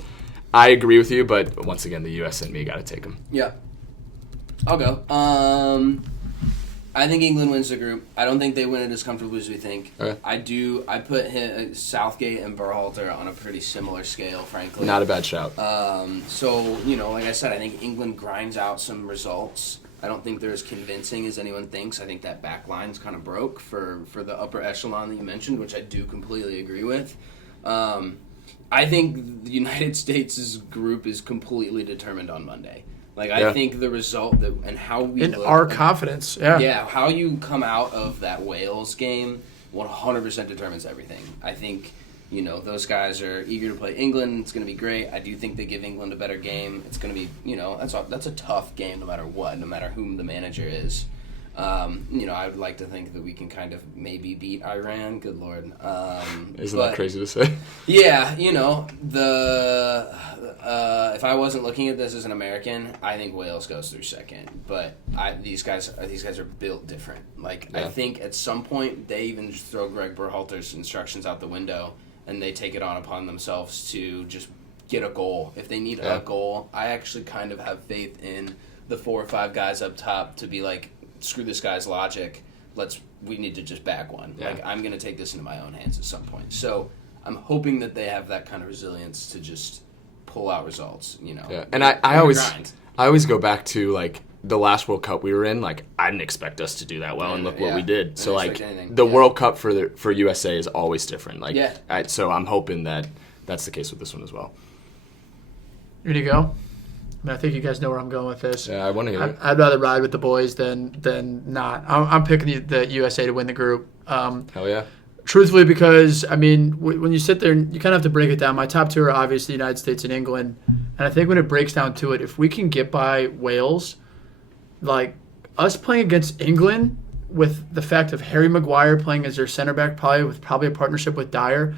I agree with you, but once again, the U.S. and me got to take him. Yeah, I'll go. I think England wins the group. I don't think they win it as comfortably as we think. Okay. I put Southgate and Berhalter on a pretty similar scale, frankly. Not a bad shout. So, like I said, I think England grinds out some results. I don't think they're as convincing as anyone thinks. I think that back line's kind of broke for the upper echelon that you mentioned, which I do completely agree with. I think the United States' group is completely determined on Monday. Like, I think the result and how we in look, our confidence, how you come out of that Wales game 100% determines everything. I think, those guys are eager to play England. It's going to be great. I do think they give England a better game. It's going to be, that's a tough game no matter what, no matter whom the manager is. I would like to think that we can kind of maybe beat Iran. Good Lord. Isn't that crazy to say? Yeah, if I wasn't looking at this as an American, I think Wales goes through second. But these guys are built different. Like, I think at some point they even just throw Greg Berhalter's instructions out the window and they take it upon themselves to just get a goal. If they need a goal, I actually kind of have faith in the 4 or 5 guys up top to be like, screw this guy's logic. We need to just bag one. Yeah. Like, I'm going to take this into my own hands at some point. So I'm hoping that they have that kind of resilience to just pull out results. Yeah. And I always go back to, like, the last World Cup we were in. Like, I didn't expect us to do that well, and look what we did. So, like, the World Cup for USA is always different. Like, so I'm hoping that that's the case with this one as well. Ready to go? I think you guys know where I'm going with this. Yeah, I want to hear it. I'd rather ride with the boys than not. I'm picking the USA to win the group. Hell yeah. Truthfully, because, I mean, when you sit there, you kind of have to break it down. My top 2 are obviously the United States and England. And I think when it breaks down to it, if we can get by Wales, like, us playing against England with the fact of Harry Maguire playing as their center back, probably a partnership with Dyer,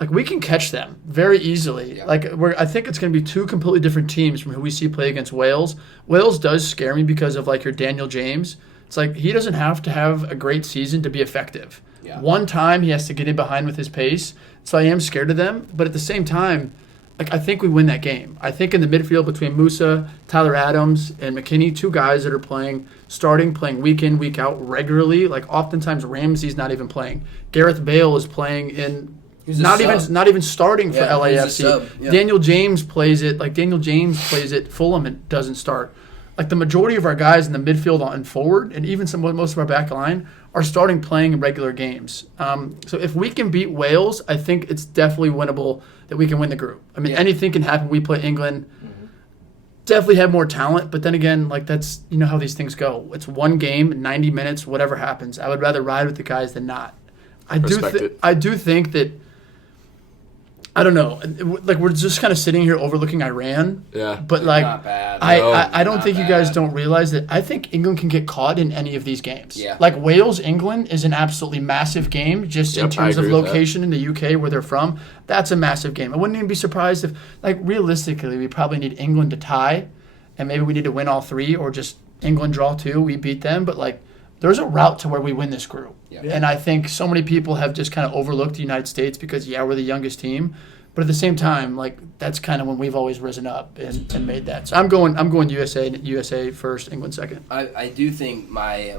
like, we can catch them very easily. Yeah. Like, I think it's going to be 2 completely different teams from who we see play against Wales. Wales does scare me because of, like, your Daniel James. It's like, he doesn't have to have a great season to be effective. Yeah. One time he has to get in behind with his pace. So I am scared of them. But at the same time, like, I think we win that game. I think in the midfield between Musa, Tyler Adams, and McKinney, 2 guys that are playing week in, week out regularly. Like, oftentimes Ramsey's not even playing. Gareth Bale is playing in... Not even starting for LAFC. Yeah. Daniel James plays it. Like, Daniel James plays it Fulham and doesn't start. Like, the majority of our guys in the midfield and forward, and even most of our back line, are starting playing in regular games. So if we can beat Wales, I think it's definitely winnable that we can win the group. I mean, anything can happen. We play England. Mm-hmm. Definitely have more talent, but then again, like, that's, how these things go. It's one game, 90 minutes, whatever happens. I would rather ride with the guys than not. I do think that, I don't know. Like, we're just kind of sitting here overlooking Iran. Yeah. But, like, not bad. I don't think you guys don't realize that I think England can get caught in any of these games. Yeah. Like, Wales-England is an absolutely massive game just in terms of location in the UK where they're from. That's a massive game. I wouldn't even be surprised if, like, realistically, we probably need England to tie, and maybe we need to win all 3, or just England draw 2, we beat them. But, like, there's a route to where we win this group. Yeah. And I think so many people have just kind of overlooked the United States because, we're the youngest team. But at the same time, like, that's kind of when we've always risen up and made that. So I'm going USA first, England second. I do think my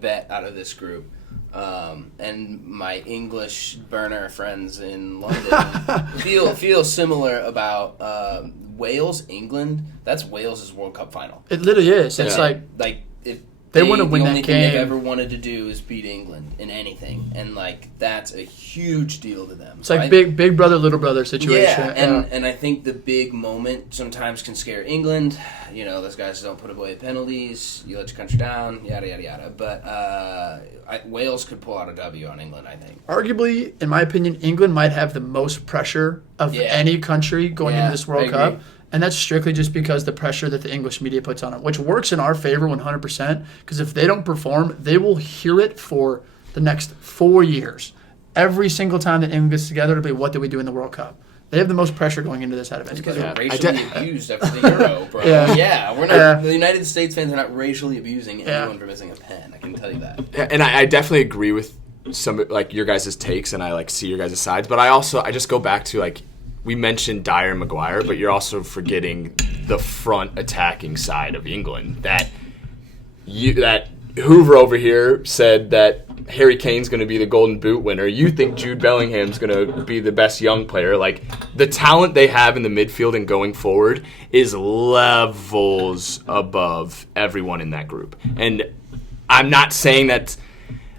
bet out of this group, and my English burner friends in London feel similar about Wales, England. That's Wales's World Cup final. It literally is. It's like if they want to win the that only game. thing they've ever wanted to do is beat England in anything, and that's a huge deal to them. It's like big brother, little brother situation. And I think the big moment sometimes can scare England. Those guys don't put away penalties. You let your country down, yada yada yada. But Wales could pull out a W on England, I think. Arguably, in my opinion, England might have the most pressure of any country going into this World Cup. And that's strictly just because the pressure that the English media puts on it, which works in our favor 100%, because if they don't perform, they will hear it for the next 4 years. Every single time that England gets together, it'll be, what did we do in the World Cup? They have the most pressure going into this out of anybody. Because we're racially abused after the Euro, bro. We're not. The United States fans are not racially abusing anyone for missing a pen. I can tell you that. Yeah, and I definitely agree with some your guys' takes, and I see your guys' sides. But I just go back to we mentioned Dyer and Maguire, but you're also forgetting the front attacking side of England. That Hoover over here said that Harry Kane's going to be the Golden Boot winner. You think Jude Bellingham's going to be the best young player. The talent they have in the midfield and going forward is levels above everyone in that group. And I'm not saying that.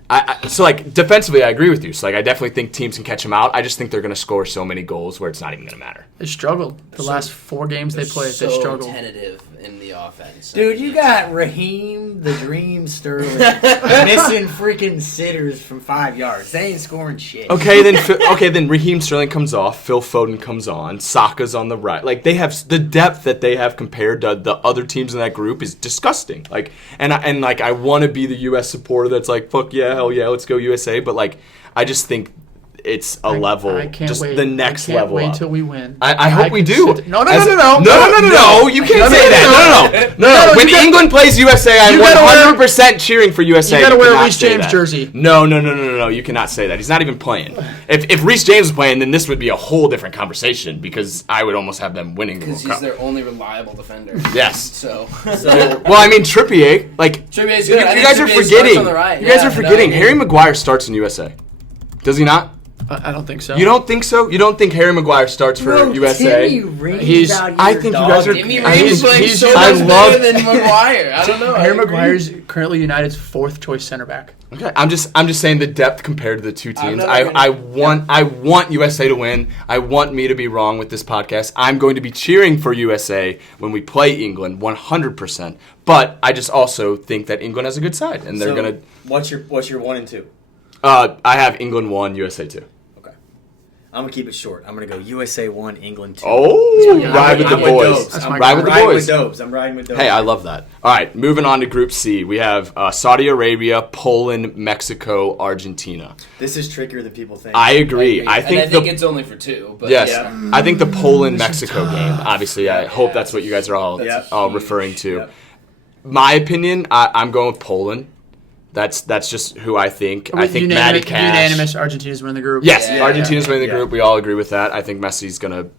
Defensively, I agree with you. So, I definitely think teams can catch them out. I just think they're going to score so many goals where it's not even going to matter. They struggled. The last 4 games they played, they struggled. Tentative in the offense. Dude, you got Raheem the Dream Sterling missing freaking sitters from 5 yards. They ain't scoring shit. Okay, then Raheem Sterling comes off. Phil Foden comes on. Saka's on the right. They have the depth that they have compared to the other teams in that group is disgusting. I want to be the U.S. supporter that's fuck yeah, hell yeah, let's go USA. But I just think it's a level, just the next level. I can't wait up. till we win. I hope we do. No. No, you can't say that. No. When England plays USA, I'm 100% cheering for USA. You got to wear a Reece James jersey. No. You cannot say that. He's not even playing. If Reece James was playing, then this would be a whole different conversation because I would almost have them winning the World Cup. Because he's their only reliable defender. Yes. So Trippier, Trippier's good. You guys are forgetting. You guys are forgetting. Harry Maguire starts in USA. Does he not? I don't think so. You don't think so? You don't think Harry Maguire starts for USA? I think you guys are. Timmy Reed's playing so much better than Maguire. I don't know. Harry Maguire's currently United's 4th choice center back. Okay, I'm just saying the depth compared to the two teams. I want USA to win. I want me to be wrong with this podcast. I'm going to be cheering for USA when we play England 100%. But I just also think that England has a good side, and they're gonna. What's your 1 and 2? I have England 1, USA 2. I'm going to keep it short. I'm going to go USA 1, England 2. Oh, ride with the boys. Ride with the boys. I'm riding with Dobes. Hey, I love that. All right, moving on to Group C. We have Saudi Arabia, Poland, Mexico, Argentina. This is trickier than people think. I agree. I think it's only for 2. But yes, I think the Poland-Mexico game, obviously, I hope that's what you guys are all referring to. Yep. My opinion, I'm going with Poland. That's just who I think. I think Matty Cash. Unanimous, Argentina's winning the group. Yes, Argentina's winning the group. We all agree with that. I think Messi's going to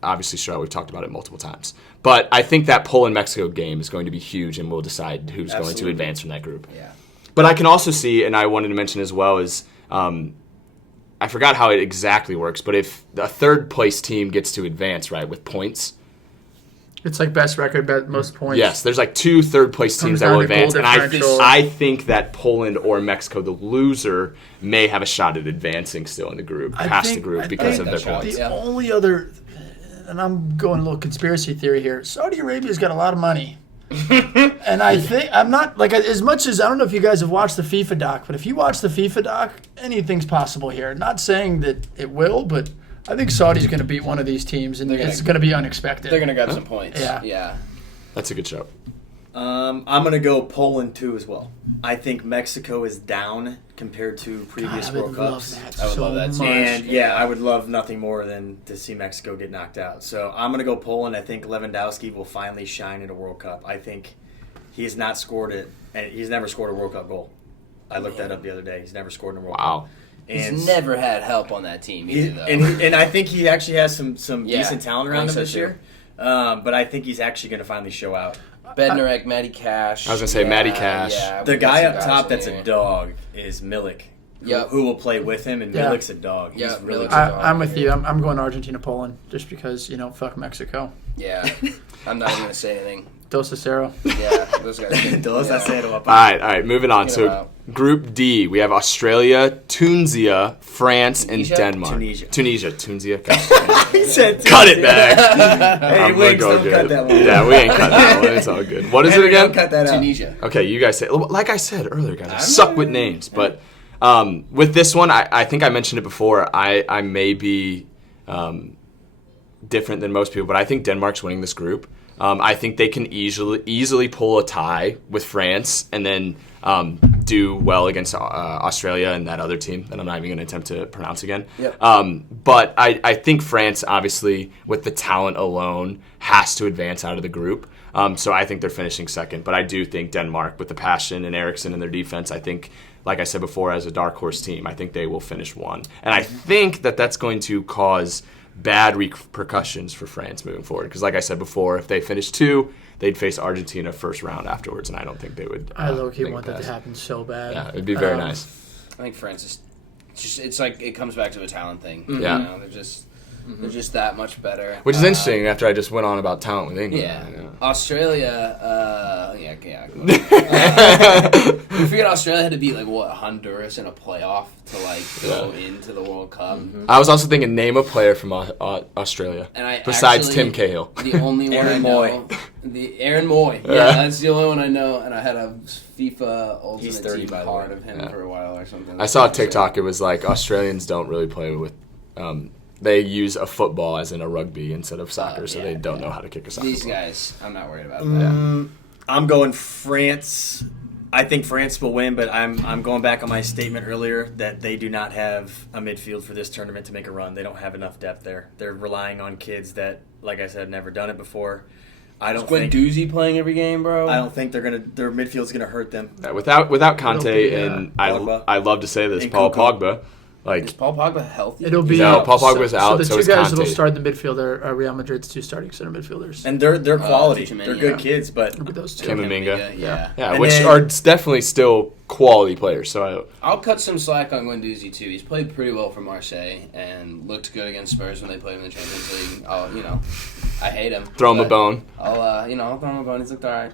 obviously show out. We've talked about it multiple times. But I think that Poland-Mexico game is going to be huge, and we'll decide who's going to advance from that group. Yeah. But I can also see, and I wanted to mention as well, is I forgot how it exactly works, but if a third-place team gets to advance, right, with points, it's best record, most points. Yes, there's 2 third-place teams that will advance, and I think that Poland or Mexico, the loser, may have a shot at advancing still in the group, past the group because of their points. The only other, and I'm going a little conspiracy theory here, Saudi Arabia's got a lot of money. And I think, I'm not, as much as, I don't know if you guys have watched the FIFA doc, but if you watch the FIFA doc, anything's possible here. Not saying that it will, but I think Saudi's going to beat one of these teams, and it's going to be unexpected. They're going to grab some points. Yeah. That's a good show. I'm going to go Poland 2 as well. I think Mexico is down compared to previous World Cups. I would love that too. And I would love nothing more than to see Mexico get knocked out. So I'm going to go Poland. I think Lewandowski will finally shine in a World Cup. I think he has not scored it, and he's never scored a World Cup goal. I looked that up the other day. He's never scored in a World Cup. And he's never had help on that team either, though. And I think he actually has some decent talent around him this year. But I think he's actually going to finally show out. Bednarek, Matty Cash. I was going to say Matty Cash. Yeah, the guy up top that's a dog is Milik. who will play with him, and Milik's a dog. He's really good. I'm with you. I'm going Argentina, Poland, just because, fuck Mexico. Yeah. I'm not even going to say anything. Dos a cero. Yeah, those guys. Dos a cero. All right, moving on. So Group D, we have Australia, Tunisia, France, and Denmark. Tunisia. Cut it back. Hey, Wings, don't cut that one. Yeah, we ain't cut that one. It's all good. What is it again? Don't cut that out. Tunisia. Okay, you guys say. Like I said earlier, guys, I suck with names. But with this one, I think I mentioned it before. I may be different than most people, but I think Denmark's winning this group. I think they can easily pull a tie with France and then do well against Australia and that other team that I'm not even going to attempt to pronounce again. Yep. But I think France, obviously, with the talent alone, has to advance out of the group. So I think they're finishing second. But I do think Denmark, with the passion and Eriksen in their defense, I think, like I said before, as a dark horse team, I think they will finish one. And I think that's going to cause bad repercussions for France moving forward. Because like I said before, if they finish 2, they'd face Argentina first round afterwards, and I don't think they would. I low-key want that to happen so bad. Yeah, it'd be very nice. I think France is just, it's like it comes back to a talent thing. Mm-hmm. Yeah. They're just that much better. Which is interesting after I just went on about talent with England. Yeah. Australia, we figured Australia had to beat Honduras in a playoff to go into the World Cup. Mm-hmm. I was also thinking name a player from Australia and besides Tim Cahill. The only one I know, Aaron Moy. Yeah, that's the only one I know, and I had a FIFA Ultimate Team card of him for a while or something. I saw a TikTok. It was like Australians don't really play with. They use a football as in a rugby instead of soccer, so they don't know how to kick a soccer These ball. guys, I'm not worried about that. I'm going France. I think France will win, but I'm going back on my statement earlier that they do not have a midfield for this tournament to make a run. They don't have enough depth there. They're relying on kids that, like I said, never done it before. I don't think Guendouzi playing every game, bro. I don't think their midfield's gonna hurt them. Yeah, without Conte and I love to say this, And Paul Kuko. Pogba. Is Paul Pogba healthy? It'll be No, Paul Pogba's out. So the So two is guys that will Conte. start in the midfield are Real Madrid's 2 starting center midfielders. And they're quality. Tchouaméni, They're good kids, but It'll be those two. Kim and Minga. Yeah. Yeah, which are definitely still quality players. So I'll cut some slack on Guendouzi too. He's played pretty well for Marseille and looked good against Spurs when they played him in the Champions League. I hate him. throw him a bone. I'll throw him a bone. He's looked alright.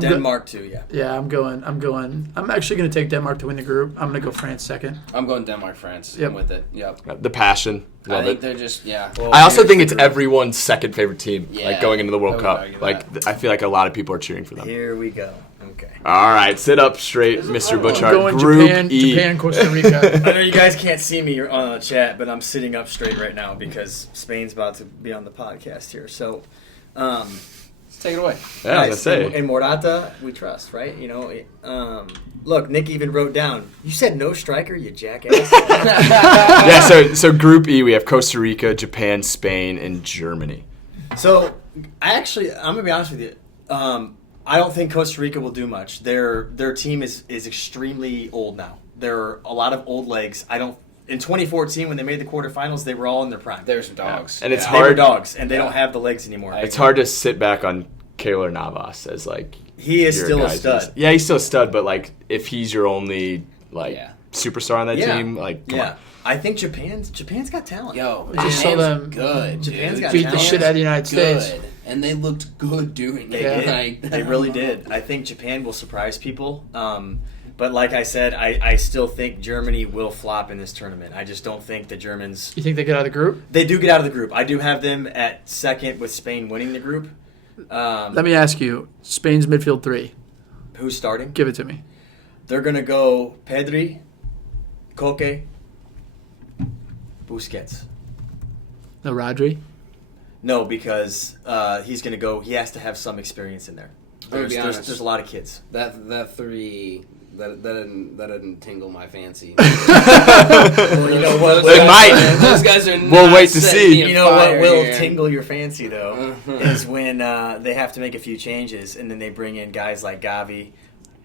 Denmark too. Yeah. Yeah, I'm actually going to take Denmark to win the group. I'm going to go France second. I'm going Denmark, France. Yep. I'm with it. Yep. The passion. Love I think it. they're just Well, I also think it's everyone's second favorite team, Yeah, going into the I World would Cup. argue I feel like a lot of people are cheering for them. Here we go. Okay. All right, sit up straight, Mr. I'm Butchart. going Group E. Japan, Costa Rica. I know you guys can't see me on the chat, but I'm sitting up straight right now because Spain's about to be on the podcast here. So, Let's take it away. Yeah, I was gonna say. In Morata, we trust, right? Look, Nick even wrote down, you said no striker, you jackass. Yeah, so Group E, we have Costa Rica, Japan, Spain, and Germany. So, I'm going to be honest with you. I don't think Costa Rica will do much. Their team is extremely old now. There are a lot of old legs. In 2014, when they made the quarterfinals, they were all in their prime. There's some dogs. And it's They were hard. dogs, and they don't have the legs anymore. It's hard to sit back on Keylor Navas as He is your still a guys' stud. Yeah, he's still a stud, but if he's your only superstar on that team, come on. I think Japan's got talent. Yo, just saw them good. Japan's dude. got beat the talent. shit out of the United Good. States. And they looked good doing They it. did. They really did. I think Japan will surprise people. But like I said, I still think Germany will flop in this tournament. I just don't think the Germans... You think they get out of the group? They do get out of the group. I do have them at second with Spain winning the group. Let me ask you, Spain's midfield 3. Who's starting? Give it to me. They're going to go Pedri, Koke, Busquets. No Rodri? No, because he's going to go... He has to have some experience in there. There's a lot of kids. That three... That didn't tingle my fancy. Well, you know what? It might. Those guys are. We'll wait to see. You know what will tingle your fancy though is when they have to make a few changes, and then they bring in guys like Gavi,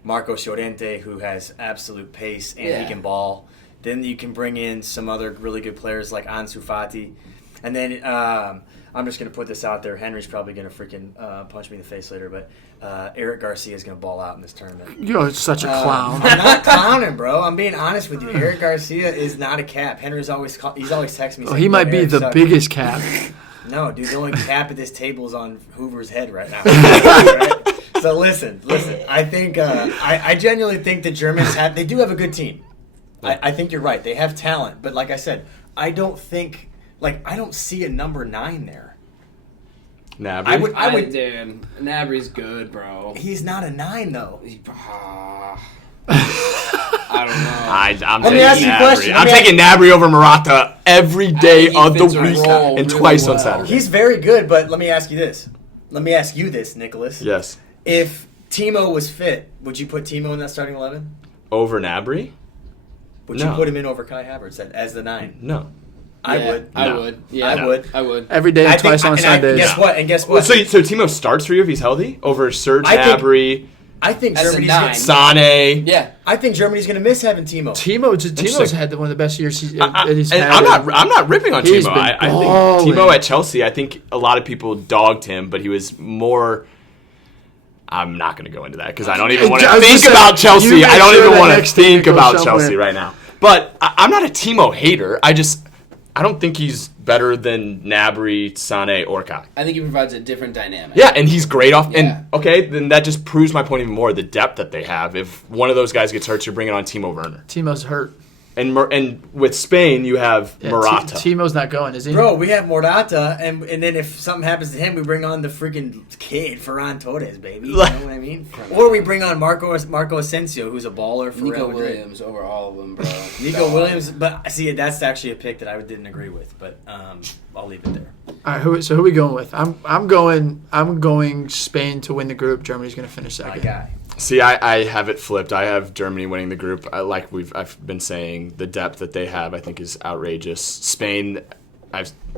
Marco Llorente, who has absolute pace and he can ball. Then you can bring in some other really good players like Ansu Fati, and then I'm just going to put this out there. Henry's probably going to freaking punch me in the face later, but Eric Garcia is going to ball out in this tournament. You're such a clown. I'm not clowning, bro. I'm being honest with you. Eric Garcia is not a cap. Henry's always texting me. Well, he might be the biggest cap. No, dude, the only cap at this table is on Hoover's head right now. Right? So listen. I think I genuinely think the Germans they do have a good team. I think you're right. They have talent, but like I said, I don't see a number 9 there. Nabry? I would. Dude, Nabry's good, bro. He's not a 9 though. I don't know. I'm Let me ask you a question. I'm taking Nabry over Murata every day of the fits a week role and really twice on well. Saturday. He's very good, but let me ask you this. Let me ask you this, Nicholas. Yes. If Timo was fit, would you put Timo in that starting 11? Over Nabry? Would you No. put him in over Kai Havertz as the 9? No. I Yeah, would. I No. would. Yeah, I would. I would. Every day and twice on Sundays. Guess what? So Timo starts for you if he's healthy? Over Serge I think- Nabry, I think As a Germany's 9. Sane. Yeah. I think Germany's going to miss having Timo. Timo's had one of the best years he's had. I'm not ripping on He's Timo. been I think balling. Timo at Chelsea, I think a lot of people dogged him, but he was more. I'm not going to go into that because I don't even want to I was think gonna say, about you Chelsea. make I don't sure even that want to next thing think goes about somewhere. Chelsea right now. But I'm not a Timo hater. I don't think he's better than Nabry, Sane, or Kai. I think he provides a different dynamic. Yeah, and he's great off. Yeah. And okay, then that just proves my point even more. The depth that they have. If one of those guys gets hurt, you're bringing on Timo Werner. Timo's hurt. And with Spain, you have Yeah, Morata. Timo's not going, is he? Bro, we have Morata, and then if something happens to him, we bring on the freaking kid, Ferran Torres, baby. You know what I mean? Or we bring on Marco Asensio, who's a baller for Nico Real Madrid. Williams over all of them, bro. Nico Williams, but see, that's actually a pick that I didn't agree with, but I'll leave it there. All right, who are we going with? I'm going Spain to win the group. Germany's going to finish My second. guy. See, I have it flipped. I have Germany winning the group. I've been saying, the depth that they have, I think, is outrageous. Spain,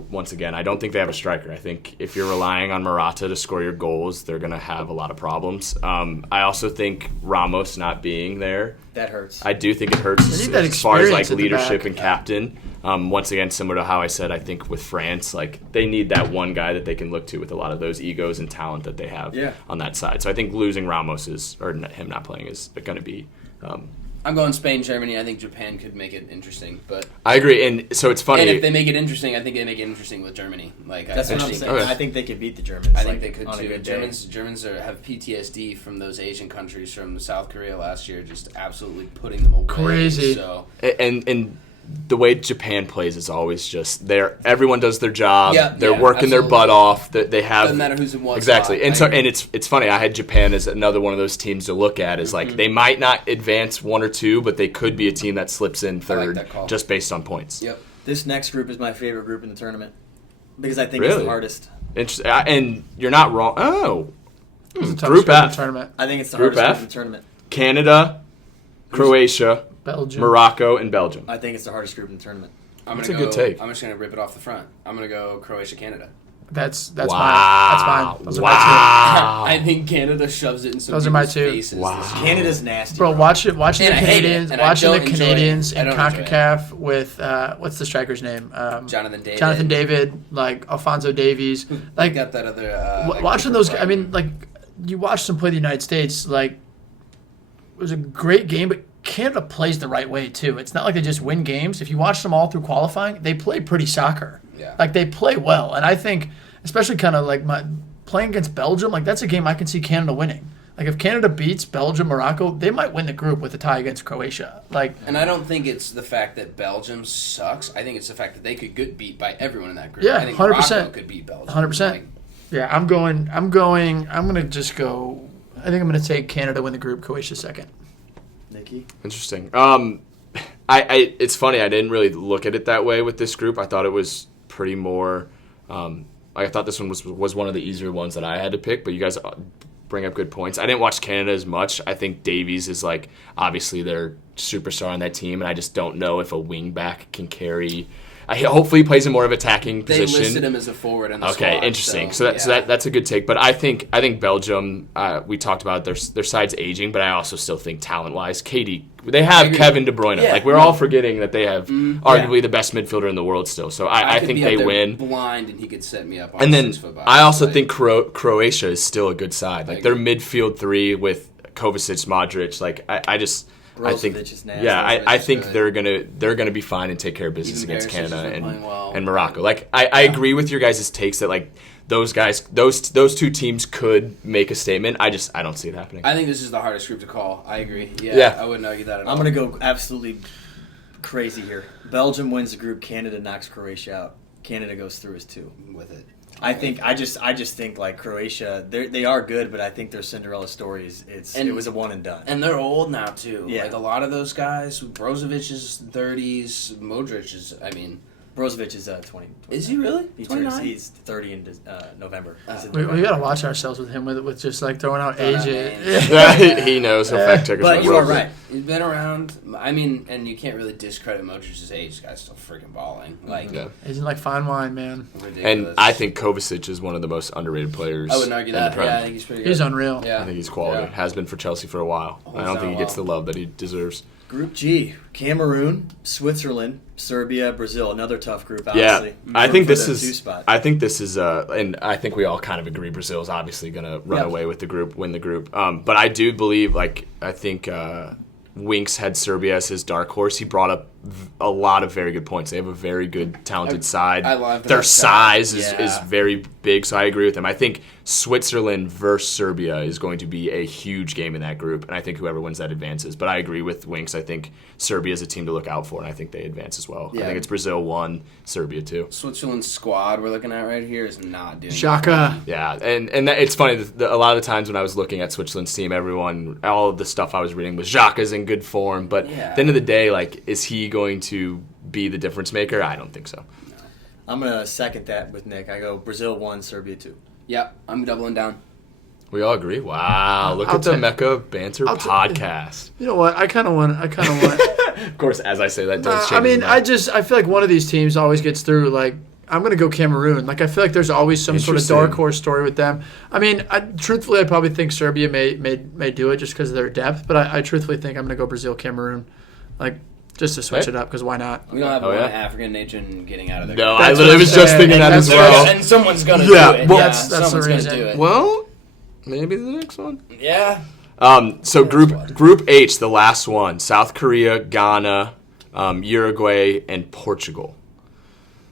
once again, I don't think they have a striker. I think if you're relying on Morata to score your goals, they're going to have a lot of problems. I also think Ramos not being there, That hurts. I do think it hurts They need that as far as like experience at the leadership back. and captain. Once again, similar to how I said, I think with France, like they need that one guy that they can look to with a lot of those egos and talent that they have on that side. So I think losing Ramos him not playing is going to be. I'm going Spain, Germany. I think Japan could make it interesting, but I agree, and so it's funny. and if they make it interesting, I think they make it interesting with Germany. Like That's what I'm think- saying. Okay. I think they could beat the Germans. I think like, they could on a too. good day. Germans have PTSD from those Asian countries from South Korea last year, just absolutely putting them away. Crazy. So and the way Japan plays is always just everyone does their job. Yeah, they're yeah, working their butt absolutely. off. They have Doesn't matter who's in what exactly. spot. And I so agree. and it's funny. I had Japan as another one of those teams to look at. Is like they might not advance one or two, but they could be a team that slips in third that call. just based on points. Yep. This next group is my favorite group in the tournament because I think it's Really? the hardest. Interesting. And you're not wrong. Oh, It's the toughest Group group in the F. tournament. I think it's the Group hardest F? group in the tournament. Canada, Croatia, Belgium. Morocco, and Belgium. I think it's the hardest group in the tournament. That's a good take. I'm just gonna rip it off the front. I'm gonna go Croatia, Canada. That's wow. mine. That's mine. Those are my wow. I think Canada shoves it in some Those are my people's two. faces. Wow. this year. Canada's nasty. two. Bro, watching the And I hate it, Canadians, and I watching the don't enjoy Canadians it. I in don't enjoy it. CONCACAF with what's the striker's name? Jonathan David. Jonathan David, like Alfonso Davies, like got that other. watching those. I mean, like you watch them play the United States. Like it was a great game, but Canada plays the right way too. It's not like they just win games. If you watch them all through qualifying, they play pretty soccer. Yeah. Like they play well, and I think, especially kind of like playing against Belgium, like that's a game I can see Canada winning. Like if Canada beats Belgium, Morocco, they might win the group with a tie against Croatia. Like And I don't think it's the fact that Belgium sucks. I think it's the fact that they could get beat by everyone in that group. Yeah, I think 100%. Morocco could beat Belgium. 100%. Like, yeah, I'm gonna just go. I think I'm gonna take Canada to win the group, Croatia second. Nikki. Interesting. It's funny. I didn't really look at it that way with this group. I thought it was pretty more. I thought this one was one of the easier ones that I had to pick. But you guys bring up good points. I didn't watch Canada as much. I think Davies is like obviously their superstar on that team, and I just don't know if a wingback can carry. Hopefully, he plays in more of attacking they position. listed him as a forward in the Okay, squad, interesting. So That's a good take. But I think Belgium. We talked about their side's aging, but I also still think talent wise, Katie they have Kevin De Bruyne. Yeah, like we're all forgetting that they have arguably the best midfielder in the world still. So I think they win. Blind, and he could set me up. On and then 6 foot box. I also think Croatia is still a good side. Like their midfield three with Kovacic, Modric. Like I think is nasty. yeah, I think they're gonna be fine and take care of business against Canada and Morocco. Like I agree with your guys' takes that like those guys, those two teams could make a statement. I don't see it happening. I think this is the hardest group to call. I agree. Yeah. I wouldn't argue that at all. I'm gonna go absolutely crazy here. Belgium wins the group. Canada knocks Croatia out. Canada goes through as 2 with it. I just think like Croatia, they are good, but I think their Cinderella story it was a one and done. And they're old now too. Yeah. Like a lot of those guys, Brozovic is 30s, Modric is, Brozovic is 20. Is he really? He's 30 in November. We got to watch ourselves with him with just like throwing out age. He knows. He'll fact check us. But you are right. He's been around. And you can't really discredit Modric's age. This guy's still freaking balling. Like he's like fine wine, man. Ridiculous. And I think Kovacic is one of the most underrated players. I wouldn't argue that. Yeah, I think he's pretty good. He's unreal. Yeah. I think he's quality. Yeah. Has been for Chelsea for a while. I don't think he gets the love that he deserves. Group G: Cameroon, Switzerland, Serbia, Brazil. Another tough group, obviously. Yeah, I think this is. And I think we all kind of agree Brazil is obviously going to run away with the group, win the group. But I do believe, I think Winks had Serbia as his dark horse. He brought up a lot of very good points. They have a very good, talented side. I love their size is very big, so I agree with them. I think Switzerland versus Serbia is going to be a huge game in that group, and I think whoever wins that advances. But I agree with Winks. I think Serbia is a team to look out for, and I think they advance as well. Yeah. I think it's Brazil 1, Serbia 2. Switzerland's squad we're looking at right here is not doing Xhaka. Yeah, and it's funny. A lot of the times when I was looking at Switzerland's team, all of the stuff I was reading was Xhaka's in good form. But at the end of the day, like, is he going to be the difference maker? I don't think so. No. I'm going to second that with Nick. I go Brazil 1, Serbia 2. Yep, I'm doubling down. We all agree. Wow, look at the Mecca of Banter podcast. You know what? I kind of want. Of course, as I say that, does change. I feel like one of these teams always gets through. Like, I'm gonna go Cameroon. Like, I feel like there's always some sort of dark horse story with them. I mean, truthfully, I probably think Serbia may do it just because of their depth. But I truthfully think I'm gonna go Brazil, Cameroon, like just to switch it up because why not? We don't have one African nation getting out of there. No, I literally was just thinking that as well. And someone's gonna do it. Well, that's the reason. Do it. Well. Maybe the next one. Yeah. So Group H, the last one: South Korea, Ghana, Uruguay, and Portugal.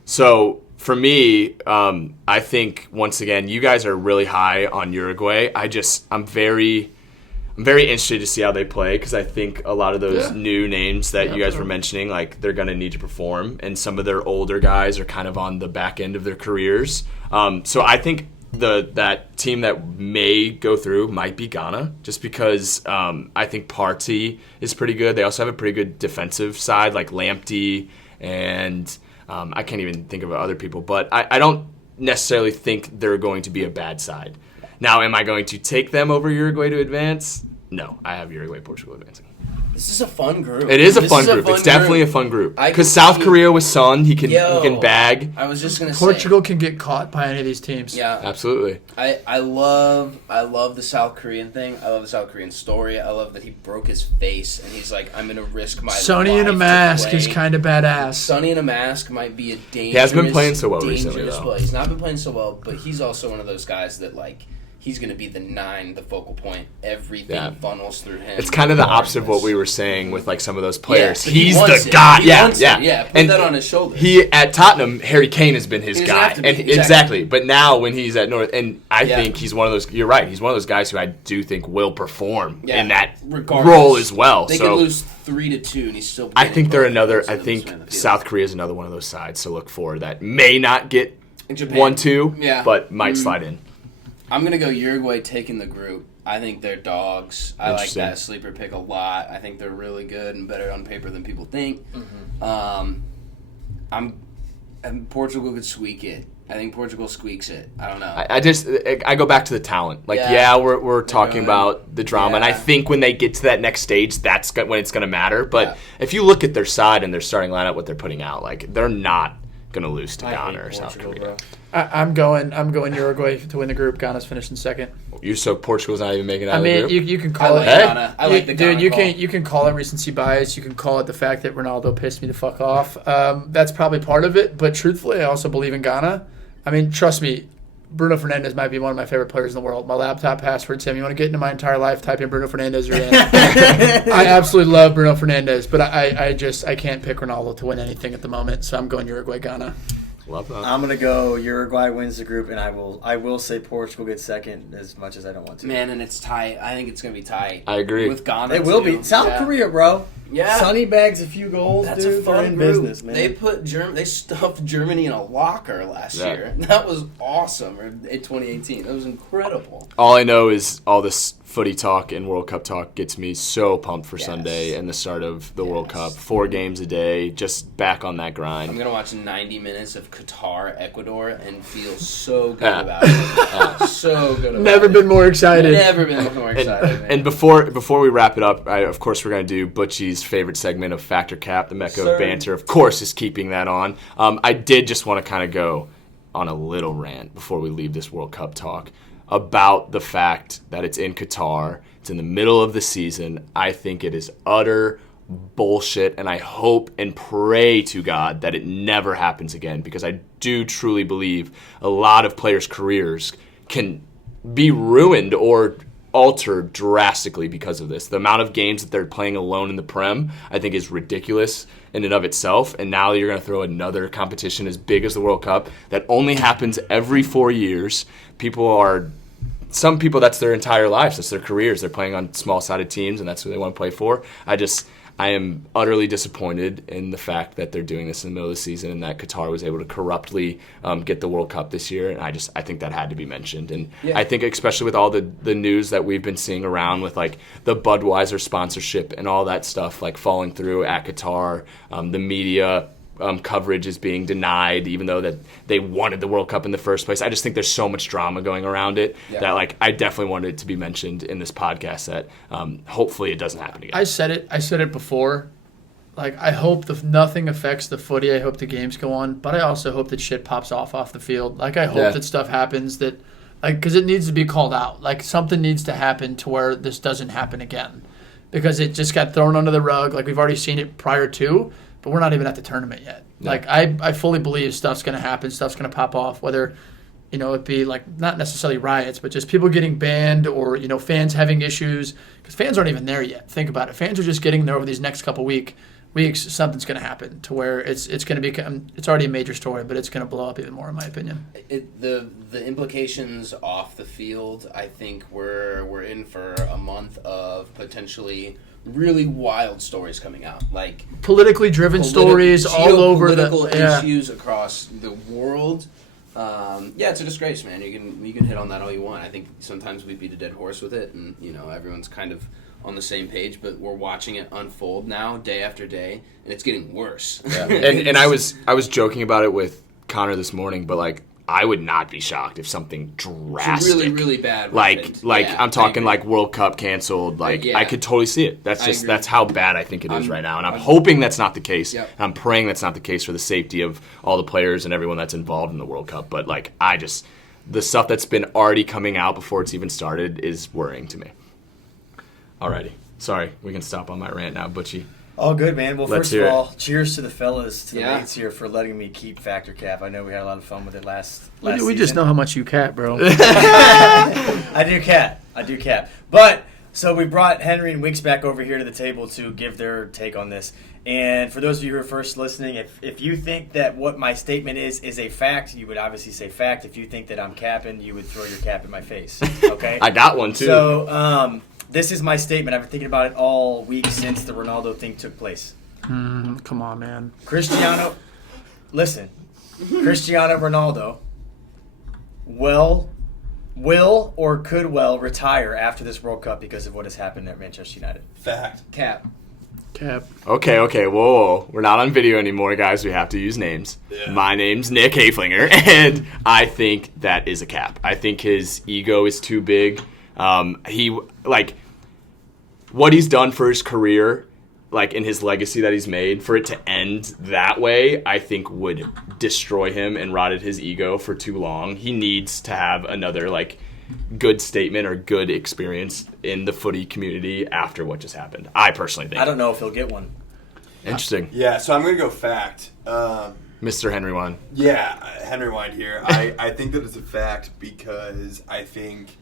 So for me, I think once again, you guys are really high on Uruguay. I'm very interested to see how they play because I think a lot of those new names that you guys were mentioning, like they're going to need to perform, and some of their older guys are kind of on the back end of their careers. So I think. That team that may go through might be Ghana, just because I think Partey is pretty good. They also have a pretty good defensive side, like Lamptey, and I can't even think of other people. But I don't necessarily think they're going to be a bad side. Now, am I going to take them over Uruguay to advance? No, I have Uruguay, Portugal advancing. This is a fun group. It is a fun group. It's definitely a fun group. Because South Korea with Son, he can bag. I was just gonna say Portugal can get caught by any of these teams. Yeah, absolutely. I love the South Korean thing. I love the South Korean story. I love that he broke his face and he's like, I'm gonna risk my life. Sonny in a mask is kind of badass. Sonny in a mask might be a dangerous. He hasn't been playing so well recently, though. He's not been playing so well, but he's also one of those guys that like. He's going to be the 9, the focal point. Everything funnels through him. It's kind of the opposite of what we were saying with like some of those players. Yeah, he's the guy. Put that on his shoulders. He at Tottenham, Harry Kane has been his guy. And exactly. But now when he's at North, and I think he's one of those. You're right. He's one of those guys who I do think will perform in that role as well. They can lose 3-2, and he's still. I think they're another. I think South Korea is another one of those sides to look for that may not get 1-2, but might slide in. I'm going to go Uruguay taking the group. I think they're dogs. I like that sleeper pick a lot. I think they're really good and better on paper than people think. Mm-hmm. Portugal could squeak it. I think Portugal squeaks it. I don't know. I go back to the talent. Like, we're talking about the drama, and I think when they get to that next stage, that's when it's going to matter. But if you look at their side and their starting lineup, what they're putting out, like they're not going to lose to Ghana or South Korea. Bro. I'm going Uruguay to win the group. Ghana's finishing second. So Portugal's not even making it out of the group? You can call it. Ghana. I like the Ghana dude, you can call it recency bias. You can call it the fact that Ronaldo pissed me the fuck off. That's probably part of it. But truthfully, I also believe in Ghana. I mean, trust me, Bruno Fernandes might be one of my favorite players in the world. My laptop password, Tim. You want to get into my entire life? Type in Bruno Fernandes. You're in. I absolutely love Bruno Fernandes, but I can't pick Ronaldo to win anything at the moment. So I'm going Uruguay, Ghana. Love that. I'm gonna go Uruguay wins the group, and I will say Portugal gets second, as much as I don't want to. Man, and it's tight. I think it's gonna be tight. I agree. With Ghana, It will be. South Korea, bro. Yeah. Sonny bags a few goals, That's dude. a fun They're in group. business, man. They stuffed Germany in a locker last year. That was awesome. In 2018, that was incredible. All I know is all this footy talk and World Cup talk gets me so pumped for Sunday and the start of the World Cup. 4 games a day, just back on that grind. I'm gonna watch 90 minutes of Qatar, Ecuador, and feel so good about it. So good about Never it. been more excited. Never been more excited. man. And before we wrap it up, of course we're going to do Butchie's favorite segment of Factor Cap, the Mecca of Banter. Of course is keeping that on. I did just want to kind of go on a little rant before we leave this World Cup talk about the fact that it's in Qatar. It's in the middle of the season. I think it is utter bullshit, and I hope and pray to God that it never happens again, because I do truly believe a lot of players' careers can be ruined or altered drastically because of this. The amount of games that they're playing alone in the Prem, I think, is ridiculous in and of itself. And now you're going to throw another competition as big as the World Cup that only happens every 4 years. Some people, that's their entire lives. That's their careers. They're playing on small-sided teams, and that's who they want to play for. I am utterly disappointed in the fact that they're doing this in the middle of the season and that Qatar was able to corruptly get the World Cup this year. And I think that had to be mentioned. And I think especially with all the news that we've been seeing around with like the Budweiser sponsorship and all that stuff like falling through at Qatar, the media coverage is being denied, even though that they wanted the World Cup in the first place. I just think there's so much drama going around it that like I definitely wanted it to be mentioned in this podcast that hopefully it doesn't happen again. I said it before. Like, I hope nothing affects the footy. I hope the games go on, but I also hope that shit pops off the field. Like, I hope that stuff happens that, like, because it needs to be called out. Like, something needs to happen to where this doesn't happen again, because it just got thrown under the rug. Like, we've already seen it prior to. But we're not even at the tournament yet. No. Like, I fully believe stuff's going to happen. Stuff's going to pop off, whether, it be, like, not necessarily riots, but just people getting banned or, fans having issues. Because fans aren't even there yet. Think about it. Fans are just getting there over these next couple weeks. Something's going to happen to where it's going to become – it's already a major story, but it's going to blow up even more, in my opinion. The implications off the field, I think we're in for a month of potentially – really wild stories coming out, like politically driven stories all over political issues across the world. It's a disgrace, man. You can hit on that all you want. I think sometimes we beat a dead horse with it, and everyone's kind of on the same page. But we're watching it unfold now, day after day, and it's getting worse. Yeah. and I was joking about it with Connor this morning, but like, I would not be shocked if something drastic, really, really bad, happened. I'm talking like World Cup canceled. Like, I could totally see it. That's how bad I think it is right now, and I'm hoping that's not the case. Yep. I'm praying that's not the case for the safety of all the players and everyone that's involved in the World Cup. But like, the stuff that's been already coming out before it's even started is worrying to me. Alrighty, sorry, we can stop on my rant now, Butchie. All good, man. Well, first of all, cheers to the fellas, to the mates here for letting me keep Factor Cap. I know we had a lot of fun with it last We just know how much you cap, bro. I do cap. But, so we brought Henry and Weeks back over here to the table to give their take on this. And for those of you who are first listening, if you think that what my statement is a fact, you would obviously say fact. If you think that I'm capping, you would throw your cap in my face. Okay? I got one, too. So, this is my statement. I've been thinking about it all week since the Ronaldo thing took place. Come on, man. Cristiano Ronaldo will or could retire after this World Cup because of what has happened at Manchester United. Fact. Cap. Okay, whoa. We're not on video anymore, guys. We have to use names. Yeah. My name's Nick Haflinger, and I think that is a cap. I think his ego is too big. What he's done for his career, like in his legacy that he's made, for it to end that way, I think would destroy him and rotted his ego for too long. He needs to have another like good statement or good experience in the footy community after what just happened. I personally think. I don't know if he'll get one. Interesting. Yeah, so I'm going to go fact. Mr. Henry Wine. Yeah, Henry Wine here. I think that it's a fact because I think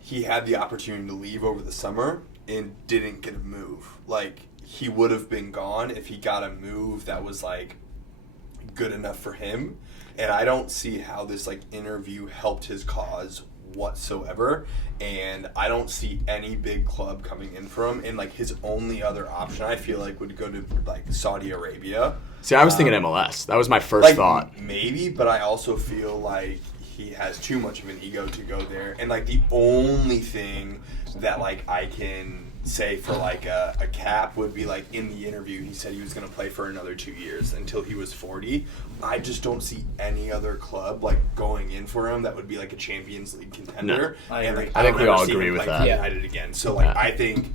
he had the opportunity to leave over the summer and didn't get a move. Like, he would have been gone if he got a move that was, like, good enough for him. And I don't see how this, like, interview helped his cause whatsoever. And I don't see any big club coming in for him. And, like, his only other option, I feel like, would go to, like, Saudi Arabia. See, I was thinking MLS. That was my first thought. Maybe, but I also feel like he has too much of an ego to go there. And, like, the only thing that, like, I can say for, like, a cap would be, like, in the interview, he said he was going to play for another 2 years until he was 40. I just don't see any other club, like, going in for him that would be, like, a Champions League contender. No, and, like, I think we all don't see agree him, with like, that. United again. So, like, Yeah.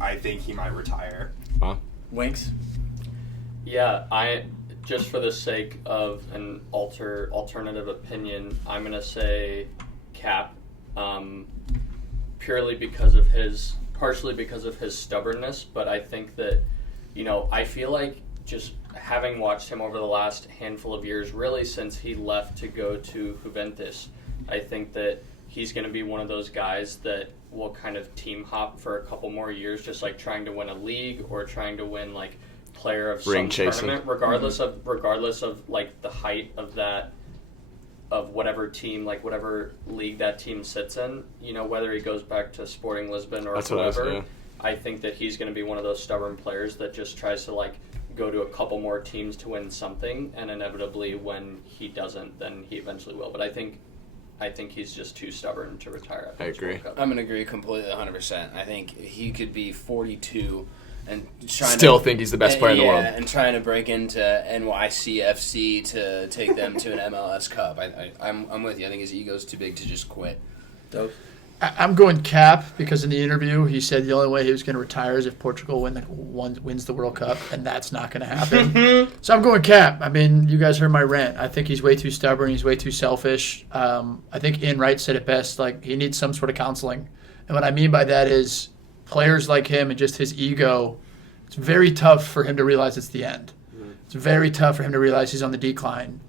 I think he might retire. Huh? Winks? Yeah, just for the sake of an alternative opinion, I'm gonna say Cap, partially because of his stubbornness. But I think that, I feel like just having watched him over the last handful of years, really since he left to go to Juventus, I think that he's gonna be one of those guys that will kind of team hop for a couple more years, just like trying to win a league or trying to win like player of Ring some chasing. tournament, regardless of like the height of that, of whatever team, like whatever league that team sits in, whether he goes back to Sporting Lisbon or whoever. I think that he's going to be one of those stubborn players that just tries to like go to a couple more teams to win something, and inevitably when he doesn't, then he eventually will. But I think he's just too stubborn to retire. I agree. I'm gonna agree completely, 100%. I think he could be 42 and think he's the best player in the world. and trying to break into NYCFC to take them to an MLS Cup. I'm with you. I think his ego's too big to just quit. Dope. I'm going Cap because in the interview he said the only way he was going to retire is if Portugal wins the World Cup, and that's not going to happen. So I'm going Cap. I mean, you guys heard my rant. I think he's way too stubborn. He's way too selfish. I think Ian Wright said it best. Like, he needs some sort of counseling, and what I mean by that is players like him and just his ego. It's very tough for him to realize it's the end. It's very tough for him to realize he's on the decline,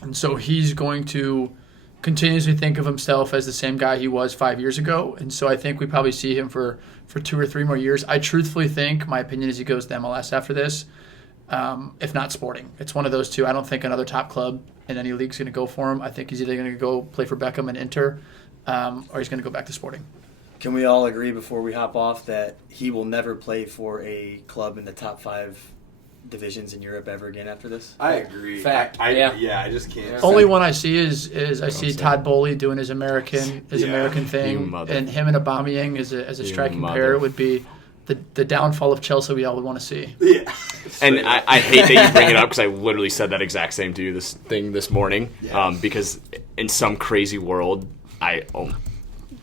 and so he's going to continuously think of himself as the same guy he was 5 years ago. And so I think we probably see him for 2 or 3 more years. I truthfully think, my opinion is he goes to MLS after this, if not Sporting. It's one of those two. I don't think another top club in any league is going to go for him. I think he's either going to go play for Beckham and Inter, or he's going to go back to Sporting. Can we all agree before we hop off that he will never play for a club in the top 5 divisions in Europe ever again after this? I agree. Fact. I just can't. Only one I see is I see Todd Bowley doing his American thing, and him and Aubameyang as a striking pair would be the downfall of Chelsea we all would want to see. Yeah. And I hate that you bring it up because I literally said that exact same to you this morning. Yeah. Because in some crazy world, I'm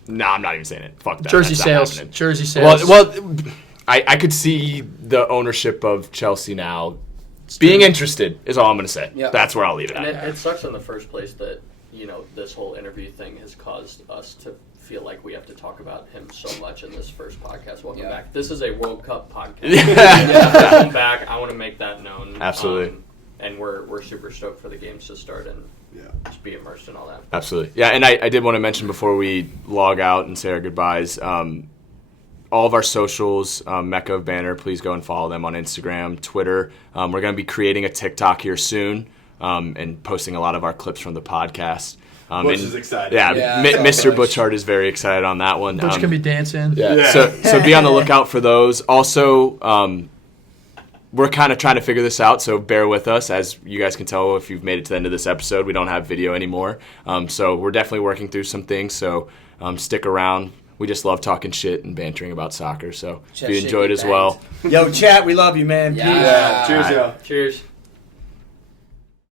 not even saying it. Fuck that. Jersey That's not sales. happening. Jersey sales. Well, I could see the ownership of Chelsea now being interested, is all I'm going to say. Yep. That's where I'll leave it And at. it sucks in the first place that, this whole interview thing has caused us to feel like we have to talk about him so much in this first podcast. Welcome back. This is a World Cup podcast. Welcome back. I want to make that known. Absolutely. And we're super stoked for the games to start and just be immersed in all that. Absolutely. Yeah, and I did want to mention before we log out and say our goodbyes, all of our socials, Mecca of Banter, please go and follow them on Instagram, Twitter. We're going to be creating a TikTok here soon and posting a lot of our clips from the podcast. Butch is excited. Yeah, Mr. Butchart is very excited on that one. Butch can be dancing. Yeah. So be on the lookout for those. Also, we're kind of trying to figure this out, so bear with us. As you guys can tell if you've made it to the end of this episode, we don't have video anymore. So we're definitely working through some things, so stick around. We just love talking shit and bantering about soccer, so if you enjoyed as well. Yo, chat, we love you, man. Yeah. Cheers, y'all. Cheers.